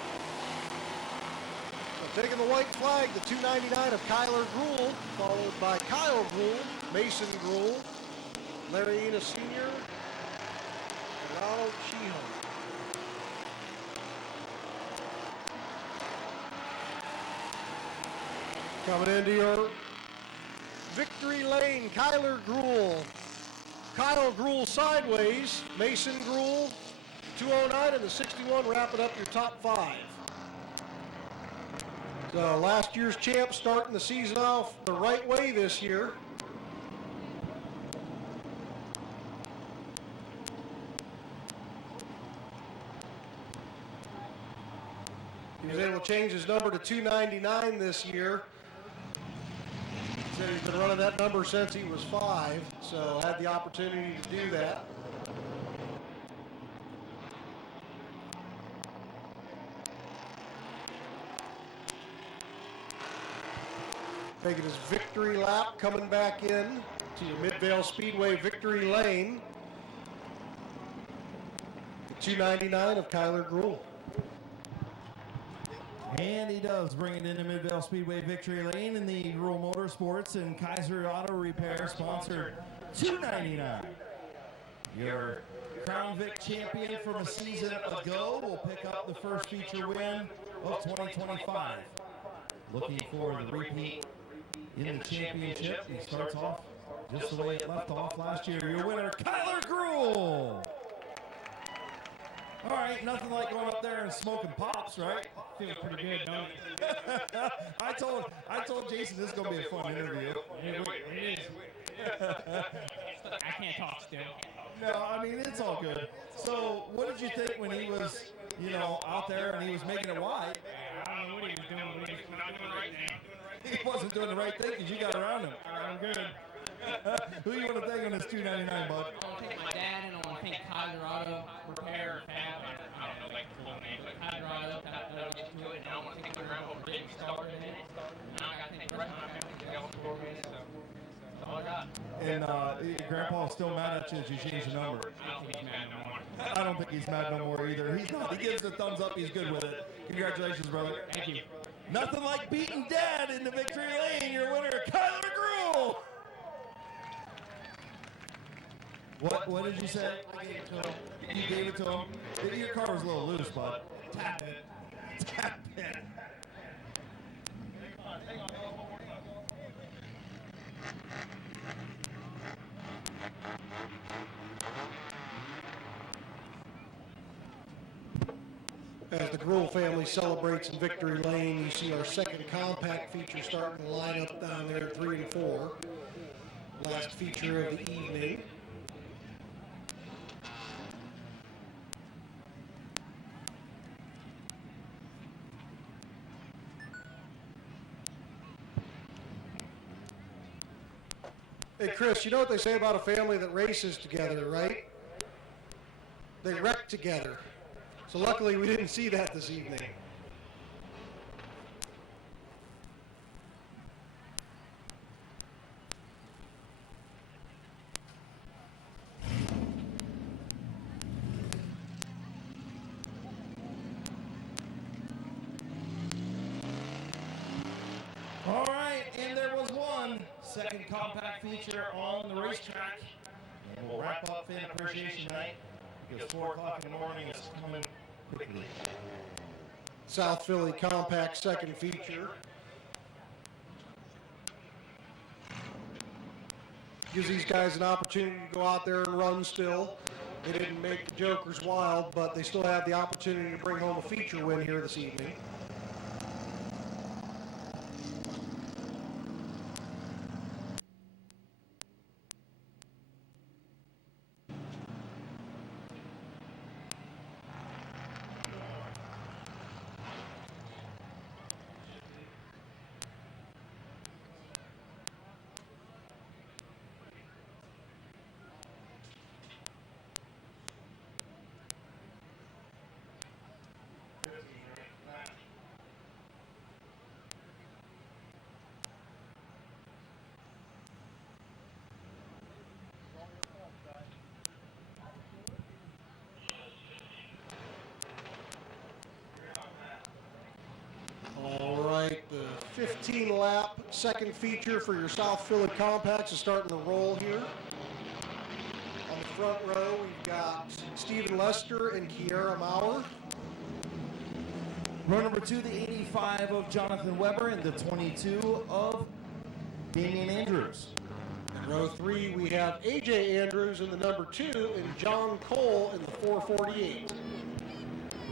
So taking the white flag, the 299 of Kyler Gruhl, followed by Kyle Gruhl, Mason Gruhl, Larry Enos Sr., and Ronald Sheehan. Coming into your victory lane, Kyler Gruhl. Kyle Gruhl sideways, Mason Gruhl, 209 and the 61 wrapping up your top 5. So last year's champ starting the season off the right way this year. He was able to change his number to 299 this year. He said he's been running that number since he was 5, so had the opportunity to do that. Taking his victory lap, coming back in to your Midvale Speedway victory lane. The 299 of Kyler Gruhl. And he does bring it into Midvale Speedway victory lane in the Gruhl Motorsports and Kaiser Auto Repair sponsored 299. Your Crown Vic champion from a season ago will pick up the first feature win of 2025. Looking for the repeat in the championship. He starts off just the way it left off last year. Your winner, Kyler Gruhl. All right, nothing like going up there and smoking pops, right? Feels pretty good, don't it? I told Jason this is going to be a fun interview. It is. I can't talk still. No, I mean, it's all good. So, what did you think when he was, out there and he was making it wide? I don't know what he was doing, but he was not doing the right thing. He wasn't doing the right thing because you got around him. I'm good. Who you want to thank on this 299, bud? I want to thank my dad, and I want to thank Kaiser Auto Repair and Fab. I don't know like the full name, but Kaiser Auto, get to it, and I want to thank my grandpa we're getting started in it. Now I think the rest of my family to go for me, so that's all I got. And Grandpa's still mad at you as you change the number. I don't think he's mad no more. I don't think he's mad no more either. He's not. He gives the thumbs up. He's good with it. Congratulations, brother. Thank you. Nothing like beating Dad into victory lane. Your winner, Kyler McGrew. What did you say? I gave it to him. You gave it to him? Your car was a little loose, bud. Tap it. Tap it. As the Gruel family celebrates in victory lane, you see our second compact feature starting to line up down there at 3 and 4. Last feature of the evening. Hey Chris, you know what they say about a family that races together, right? They wreck together. So luckily we didn't see that this evening. All right, and there was one second compact feature on the racetrack. And we'll wrap up Fan Appreciation Night because 4 o'clock in the morning is coming quickly. South Philly compact second feature. Gives these guys an opportunity to go out there and run still. They didn't make the Jokers wild, but they still have the opportunity to bring home a feature win here this evening. All right, the 15-lap second feature for your South Philly compacts is starting to roll here. On the front row, we've got Stephen Lester and Kiera Maurer. Row number 2, the 85 of Jonathan Weber and the 22 of Damian Andrews. In row 3, we have AJ Andrews in the number 2 and John Cole in the 448.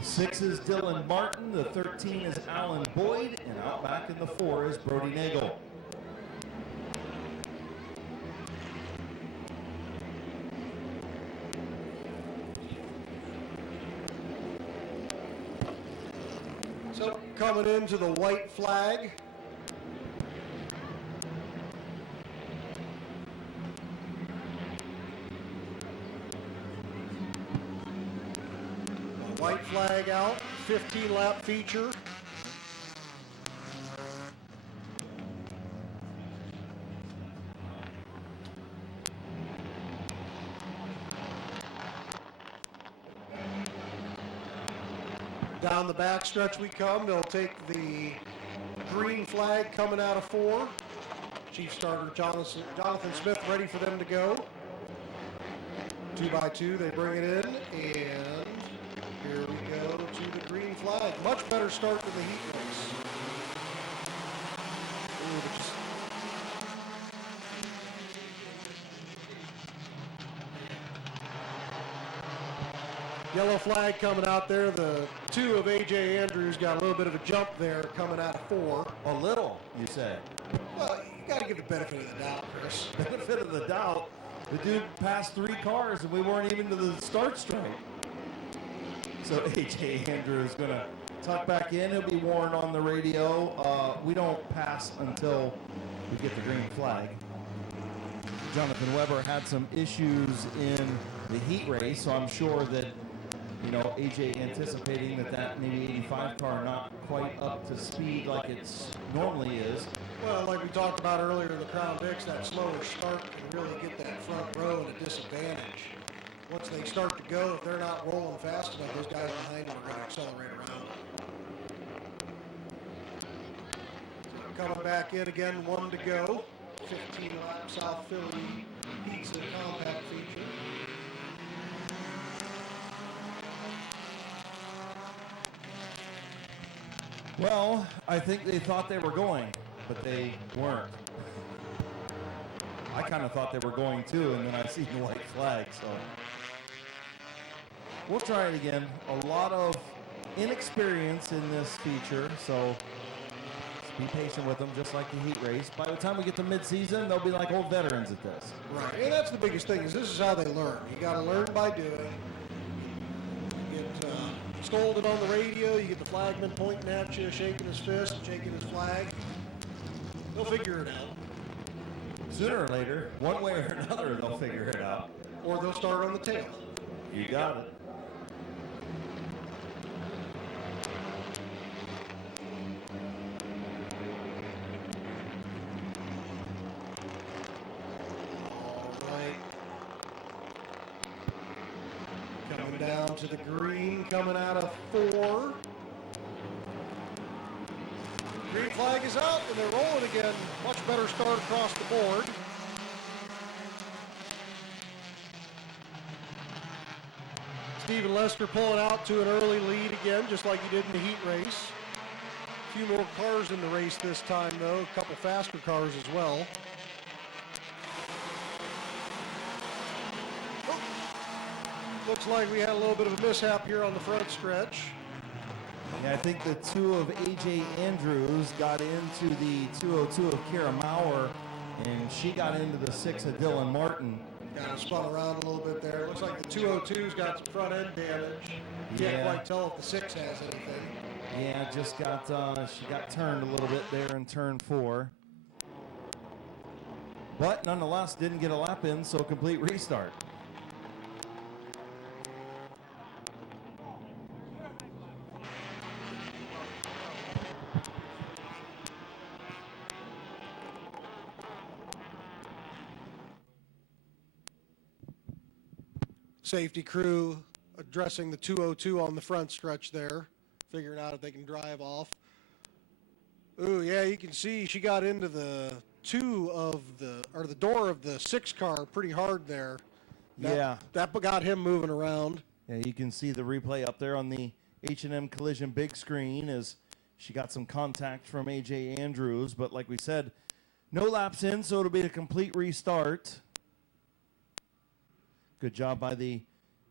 6 is Dylan Martin, the 13 is Alan Boyd, and out back in the 4 is Brody Nagel. So coming into the white flag. White flag out, 15-lap feature. Down the back stretch we come. They'll take the green flag coming out of 4. Chief starter Jonathan Smith ready for them to go. 2 by 2, they bring it in, and here we go to the green flag. Much better start than the heat race. Ooh, yellow flag coming out there. The 2 of AJ Andrews got a little bit of a jump there coming out of 4. A little, you say? Well, you got to give the benefit of the doubt, Chris. Benefit of the doubt. The dude passed 3 cars and we weren't even to the start straight. So AJ Andrews is going to tuck back in. He'll be warned on the radio. We don't pass until we get the green flag. Jonathan Weber had some issues in the heat race, so I'm sure that you know, AJ anticipating that maybe 85 car not quite up to speed like it's normally is. Well, like we talked about earlier in the Crown Vics, that slower start can really get that front row at a disadvantage. Once they start to go, if they're not rolling fast enough, those guys behind them are going to accelerate around. Coming back in again, 1 to go. 15 lap South Philly heats the compact feature. Well, I think they thought they were going, but they weren't. I kind of thought they were going too, and then I see the white flag, so. We'll try it again. A lot of inexperience in this feature, so be patient with them, just like the heat race. By the time we get to mid-season, they'll be like old veterans at this. Right, and that's the biggest thing, is this is how they learn. You got to learn by doing. You get scolded on the radio, you get the flagman pointing at you, shaking his fist, shaking his flag. They'll figure it out. Sooner or later, one way or another, they'll figure it out. Or they'll start on the tail. You got it. Down to the green, coming out of 4. Green flag is out, and they're rolling again. Much better start across the board. Stephen Lester pulling out to an early lead again, just like he did in the heat race. A few more cars in the race this time, though. A couple faster cars as well. Looks like we had a little bit of a mishap here on the front stretch. Yeah, I think the 2 of A.J. Andrews got into the 202 of Kara Maurer, and she got into the 6 of Dylan Martin. Kind of spun around a little bit there. Looks like the 202's got some front end damage. Can't quite tell if the 6 has anything. Yeah, just got she got turned a little bit there in turn 4. But nonetheless, didn't get a lap in, so complete restart. Safety crew addressing the 202 on the front stretch there, figuring out if they can drive off. Ooh, yeah, you can see she got into the the door of the 6 car pretty hard there. That got him moving around. Yeah, you can see the replay up there on the H&M Collision big screen as she got some contact from A.J. Andrews, but like we said, no laps in, so it'll be a complete restart. Good job by the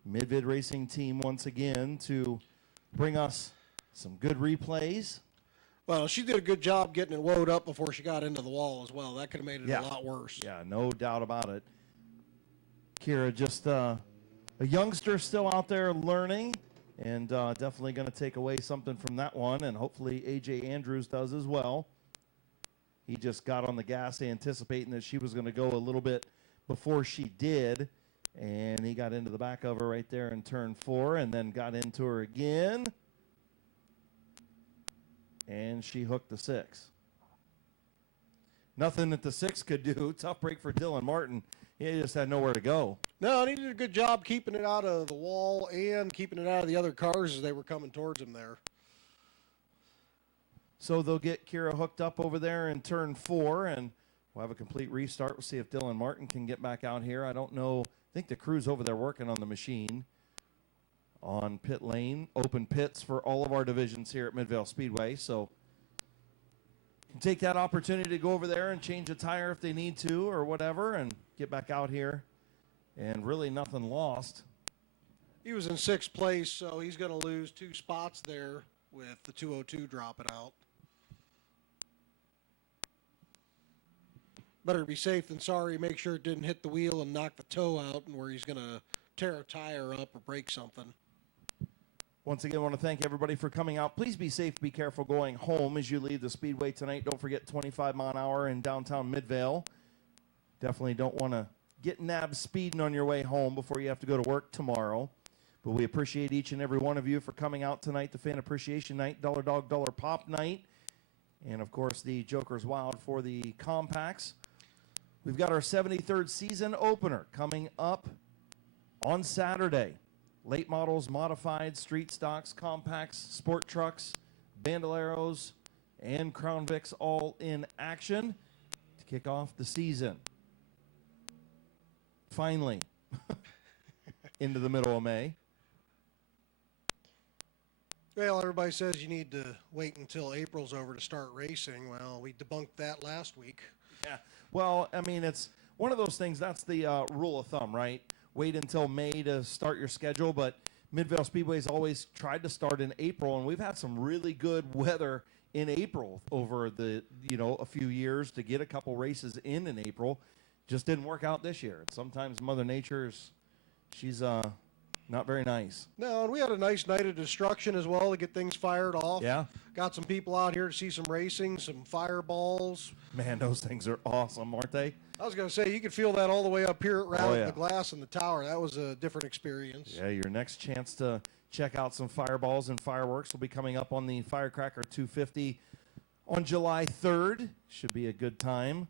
Mid-Vid Racing team once again to bring us some good replays. Well, she did a good job getting it wound up before she got into the wall as well. That could have made it a lot worse. Yeah, no doubt about it. Kira, just a youngster still out there learning, and definitely going to take away something from that one, and hopefully A.J. Andrews does as well. He just got on the gas anticipating that she was going to go a little bit before she did. And he got into the back of her right there in turn 4 and then got into her again. And she hooked the 6. Nothing that the 6 could do. Tough break for Dylan Martin. He just had nowhere to go. No, and he did a good job keeping it out of the wall and keeping it out of the other cars as they were coming towards him there. So they'll get Kira hooked up over there in turn 4, and we'll have a complete restart. We'll see if Dylan Martin can get back out here. I don't know. I think the crew's over there working on the machine on pit lane, open pits for all of our divisions here at Midvale Speedway. So can take that opportunity to go over there and change a tire if they need to or whatever and get back out here. And really nothing lost. He was in 6th place, so he's going to lose 2 spots there with the 202 dropping out. Better be safe than sorry. Make sure it didn't hit the wheel and knock the toe out and where he's going to tear a tire up or break something. Once again, I want to thank everybody for coming out. Please be safe, be careful going home as you leave the Speedway tonight. Don't forget 25 mile an hour in downtown Midvale. Definitely don't want to get nabbed speeding on your way home before you have to go to work tomorrow. But we appreciate each and every one of you for coming out tonight, the Fan Appreciation Night, Dollar Dog, Dollar Pop Night, and, of course, the Joker's Wild for the compacts. We've got our 73rd season opener coming up on Saturday. Late models, modified, street stocks, compacts, sport trucks, bandoleros, and Crown Vics all in action to kick off the season. Finally, into the middle of May. Well, everybody says you need to wait until April's over to start racing. Well, we debunked that last week. Yeah. Well, I mean, it's one of those things. That's the rule of thumb, right? Wait until May to start your schedule. But Midvale Speedway's always tried to start in April, and we've had some really good weather in April over the, a few years to get a couple races in April. Just didn't work out this year. Sometimes Mother Nature's, she's not very nice. No, and we had a nice night of destruction as well to get things fired off. Yeah. Got some people out here to see some racing, some fireballs. Man, those things are awesome, aren't they? I was going to say, you could feel that all the way up here around yeah. the glass in the tower. That was a different experience. Yeah, your next chance to check out some fireballs and fireworks will be coming up on the Firecracker 250 on July 3rd. Should be a good time.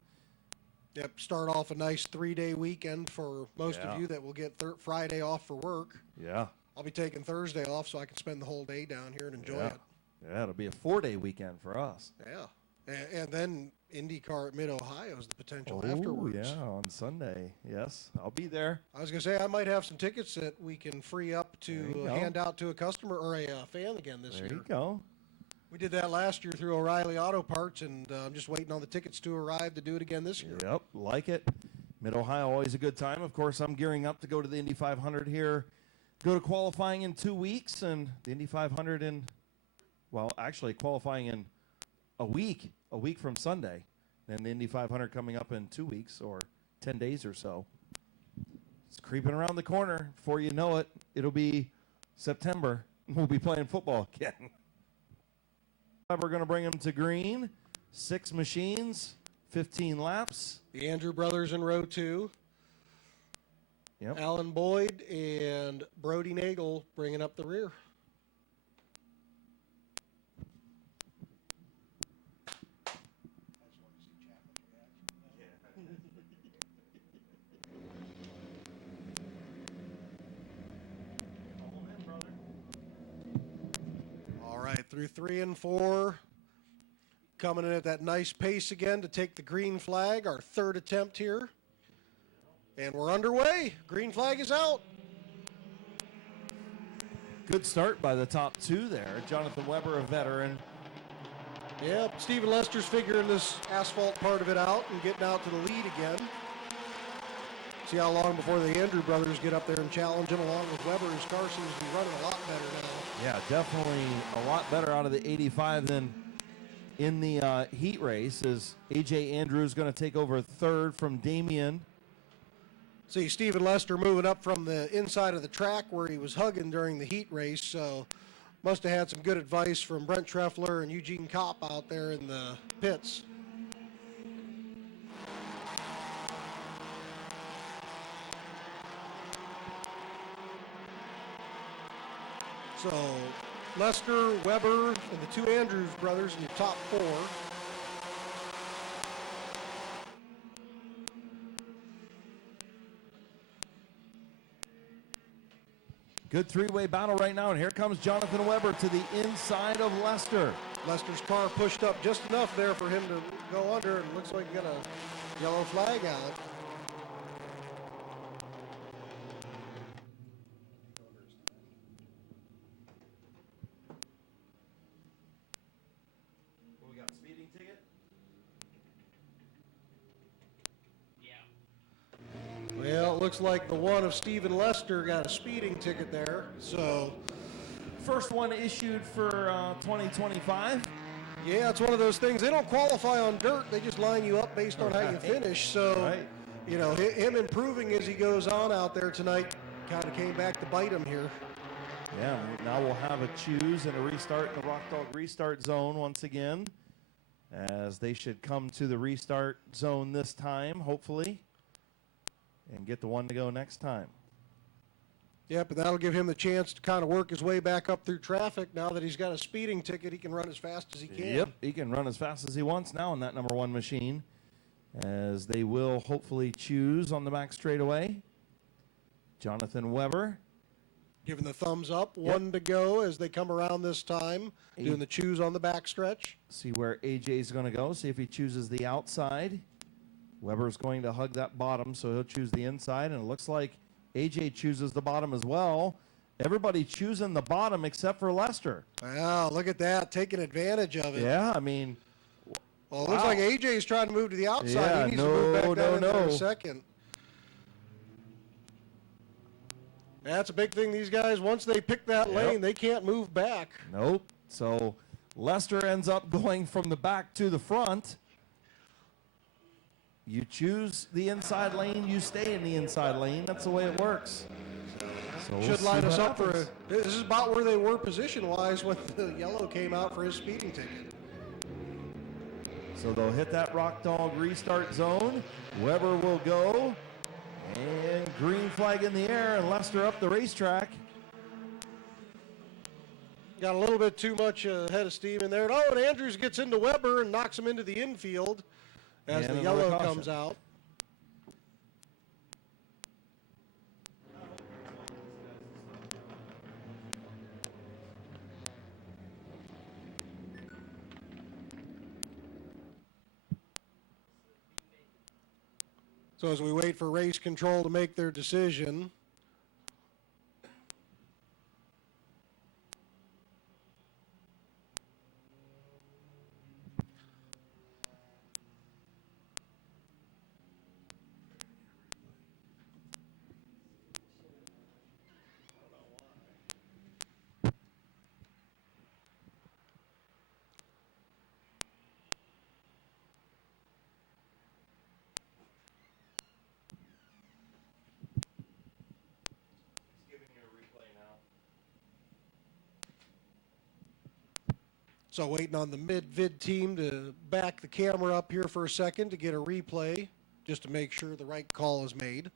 Yep, start off a nice 3-day weekend for most of you that will get Friday off for work. Yeah. I'll be taking Thursday off so I can spend the whole day down here and enjoy it. Yeah, it'll be a 4-day weekend for us. Yeah. And then IndyCar at Mid-Ohio is the potential afterwards. Yeah, on Sunday. Yes, I'll be there. I was going to say, I might have some tickets that we can free up to hand out to a customer or a fan again this year. There you go. We did that last year through O'Reilly Auto Parts, and I'm just waiting on the tickets to arrive to do it again this year. Yep, like it. Mid-Ohio, always a good time. Of course, I'm gearing up to go to the Indy 500 here. Go to qualifying in 2 weeks, and the Indy 500 in, well, actually qualifying in a week from Sunday. And the Indy 500 coming up in 2 weeks or 10 days or so. It's creeping around the corner. Before you know it, it'll be September. We'll be playing football again. We're going to bring them to green. 6 machines, 15 laps. The Andrew brothers in row 2. Yep. Alan Boyd and Brody Nagel bringing up the rear. All right, through 3 and 4. Coming in at that nice pace again to take the green flag, our 3rd attempt here. And we're underway. Green flag is out. Good start by the top 2 there. Jonathan Weber, a veteran. Yeah, Stephen Lester's figuring this asphalt part of it out and getting out to the lead again. See how long before the Andrew brothers get up there and challenge him along with Weber. His car seems to be running a lot better now. Yeah, definitely a lot better out of the 85 than in the heat race, as A.J. Andrews going to take over 3rd from Damian. See Stephen Lester moving up from the inside of the track where he was hugging during the heat race, so must have had some good advice from Brent Treffler and Eugene Kopp out there in the pits. So Lester, Weber, and the 2 Andrews brothers in the top 4. Good 3-way battle right now, and here comes Jonathan Weber to the inside of Lester. Lester's car pushed up just enough there for him to go under, and looks like he got a yellow flag out. We got speeding ticket? Well, it looks like the one of Stephen Lester got a speeding ticket there. So, First one issued for 2025. yeah, it's one of those things. They don't qualify on dirt. They just line you up based on how you finish. So, you know, him improving as he goes on out there tonight kind of came back to bite him here. Yeah, now we'll have a choose and a restart in the Rock Dog restart zone once again, as they should come to the restart zone this time, hopefully, and get the one to go next time. Yep, and that'll give him the chance to kind of work his way back up through traffic. Now that he's got a speeding ticket, he can run as fast as he can. Yep, he can run as fast as he wants now in that number 1 machine, as they will hopefully choose on the back straightaway. Jonathan Weber. Giving the thumbs up, 1 to go as they come around this time, doing the choose on the back stretch. See where AJ's going to go, see if he chooses the outside. Weber's going to hug that bottom, so he'll choose the inside, and it looks like AJ chooses the bottom as well. Everybody choosing the bottom except for Lester. Wow, look at that, taking advantage of it. Yeah, I mean. Well, it looks like AJ's trying to move to the outside. Yeah, he needs to move back down in there no. in a second. That's a big thing. These guys, once they pick that lane, they can't move back. Nope. So Lester ends up going from the back to the front. You choose the inside lane, you stay in the inside lane. That's the way it works. So Should line us up for this is about where they were position-wise when the yellow came out for his speeding ticket. So they'll hit that Rock Dog restart zone. Weber will go. And green flag in the air, and Lester up the racetrack. Got a little bit too much head of steam in there. Oh, and Andrews gets into Weber and knocks him into the infield as the yellow comes out. So as we wait for race control to make their decision, so waiting on the Mid-Vid team to back the camera up here for a second to get a replay, just to make sure the right call is made.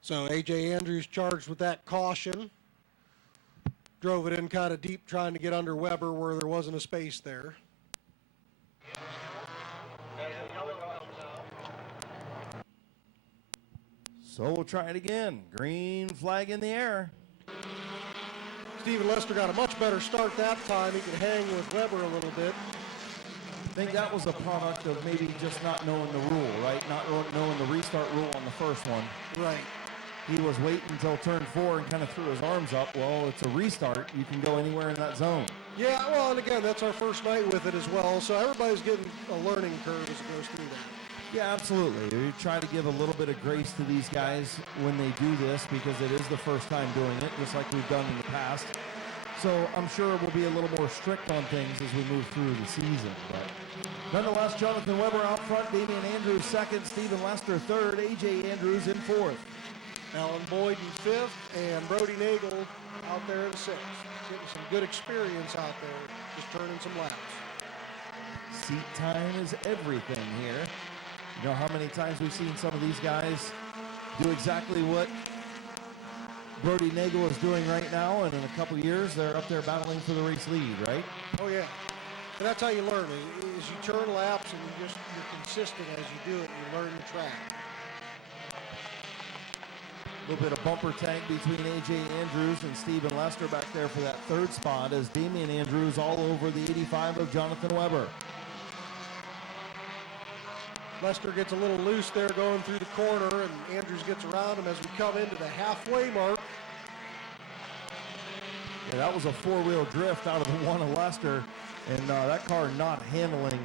So A.J. Andrews charged with that caution. Drove it in kind of deep trying to get under Weber where there wasn't a space there. So we'll try it again. Green flag in the air. Stephen Lester got a much better start that time. He could hang with Weber a little bit. I think that was a product of maybe just not knowing the rule, right? Not knowing the restart rule on the first one. Right. He was waiting until turn 4 and kind of threw his arms up. Well, it's a restart. You can go anywhere in that zone. Yeah, well, and again, that's our first night with it as well. So everybody's getting a learning curve as it goes through that. Yeah, absolutely. We try to give a little bit of grace to these guys when they do this because it is the first time doing it, just like we've done in the past. So I'm sure we'll be a little more strict on things as we move through the season. But nonetheless, Jonathan Weber out front, Damian Andrews second, Stephen Lester third, A.J. Andrews in fourth. Alan Boyd in fifth, and Brody Nagel out there in sixth. Getting some good experience out there, just turning some laps. Seat time is everything here. You know how many times we've seen some of these guys do exactly what Brody Nagel is doing right now, and in a couple years, they're up there battling for the race lead, right? Oh, yeah. And that's how you learn. Is you turn laps and you're consistent as you do it, and you learn the track. A little bit of bumper tank between A.J. Andrews and Stephen Lester back there for that third spot as Damian Andrews all over the 85 of Jonathan Weber. Lester gets a little loose there going through the corner, and Andrews gets around him as we come into the halfway mark. Yeah, that was a four-wheel drift out of the one of Lester, and that car not handling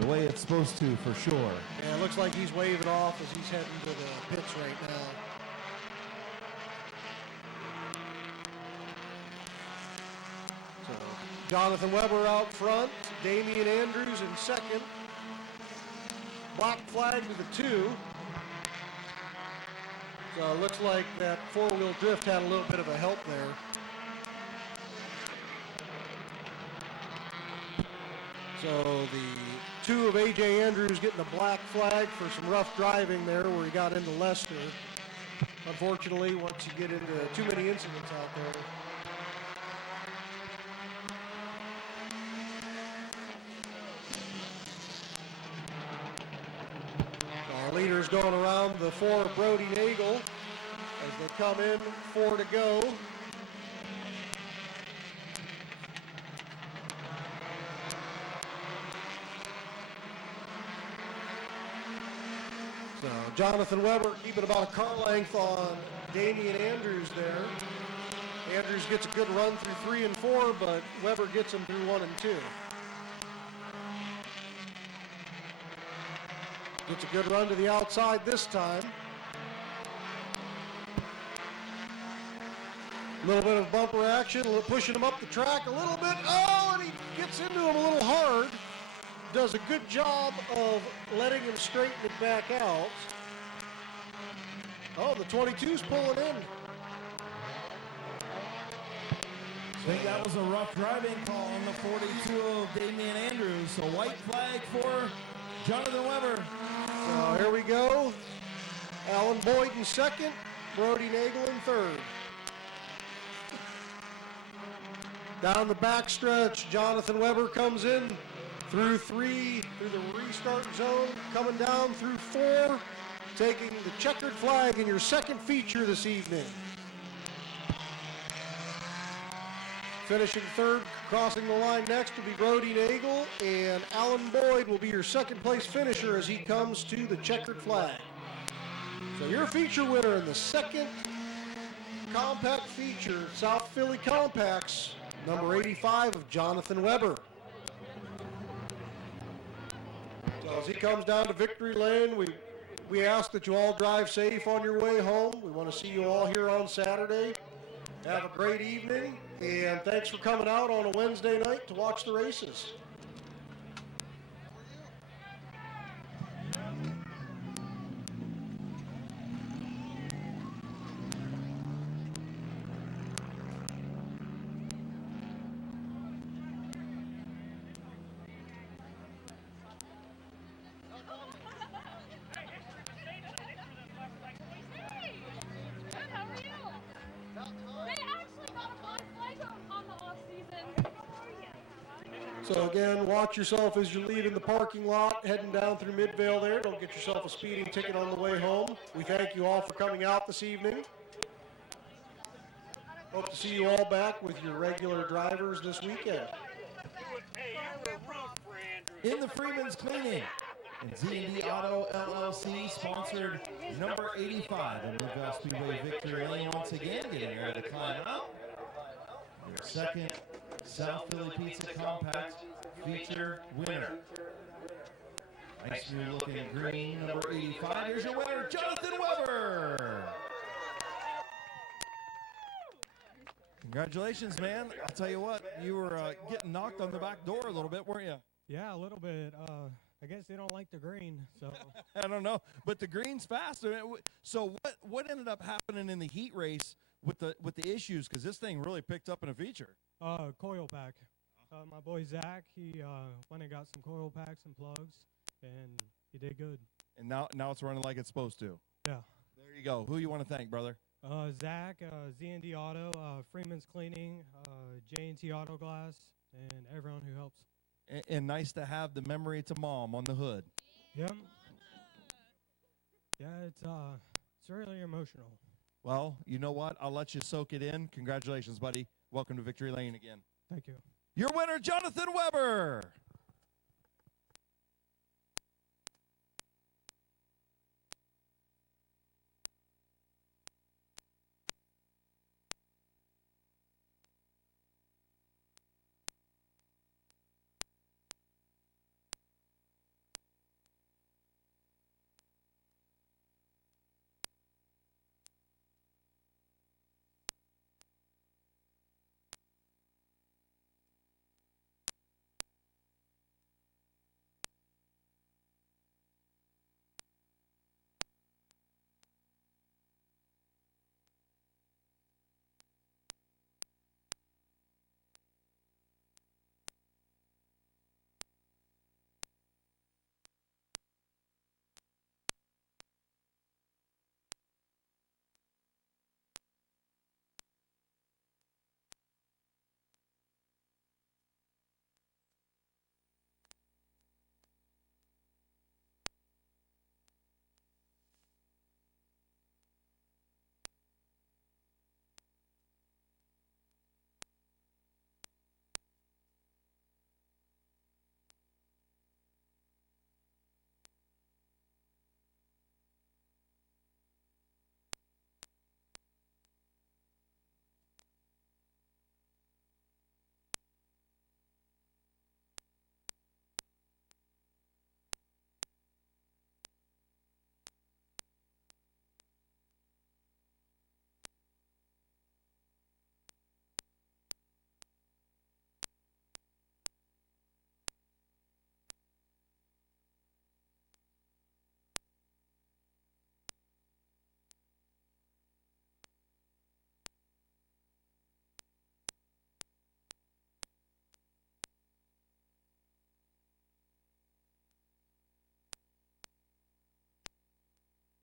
the way it's supposed to for sure. Yeah, it looks like he's waving off as he's heading to the pits right now. So Jonathan Weber out front, Damian Andrews in second. Black flag to the 2. So it looks like that four-wheel drift had a little bit of a help there. So the 2 of A.J. Andrews getting a black flag for some rough driving there where he got into Lester. Unfortunately, once you get into too many incidents out there. Our leaders going around the 4 of Brody Nagel as they come in, 4 to go. So Jonathan Weber keeping about a car length on Damian Andrews there. Andrews gets a good run through 3 and 4, but Weber gets him through 1 and 2. Gets a good run to the outside this time. A little bit of bumper action, pushing him up the track a little bit. Oh, and he gets into him a little hard. Does a good job of letting him straighten it back out. Oh, the 22's pulling in. I think that was a rough driving call on the 42 of Damian Andrews. So white flag for Jonathan Weber. So here we go. Alan Boyd in second, Brody Nagel in third. Down the backstretch, Jonathan Weber comes in through 3, through the restart zone, coming down through 4, taking the checkered flag in your second feature this evening. Finishing third, crossing the line next will be Brody Nagel, and Alan Boyd will be your second place finisher as he comes to the checkered flag. So your feature winner in the second compact feature, South Philly Compacts, number 85 of Jonathan Weber. So as he comes down to victory lane, we ask that you all drive safe on your way home. We want to see you all here on Saturday. Have a great evening, and thanks for coming out on a Wednesday night to watch the races. So again, watch yourself as you're leaving the parking lot, heading down through Midvale there. Don't get yourself a speeding ticket on the way home. We thank you all for coming out this evening. Hope to see you all back with your regular drivers this weekend. In the Freeman's Cleaning, and Z&D Auto LLC sponsored number 85 in Mid-Vid Speedway Victory Lane once again, getting ready to climb out. Your second South Philly Pizza Compact feature winner. Nice new looking green, number 85. Here's your winner, Jonathan Weber. Congratulations, man. I'll tell you what, you were getting knocked on the back door a little bit, weren't you? Yeah, a little bit. I guess they don't like the green, so. I don't know, but the green's fast. So what ended up happening in the heat race with the issues? Because this thing really picked up in a feature. Coil pack. My boy Zach, he went and got some coil packs and plugs, and he did good. And now it's running like it's supposed to. Yeah. There you go. Who you want to thank, brother? Zach, Z&D Auto, Freeman's Cleaning, J&T Auto Glass, and everyone who helps. And nice to have the memory to mom on the hood. Yep. Yeah, it's really emotional. Well, you know what? I'll let you soak it in. Congratulations, buddy. Welcome to Victory Lane again. Thank you. Your winner, Jonathan Weber.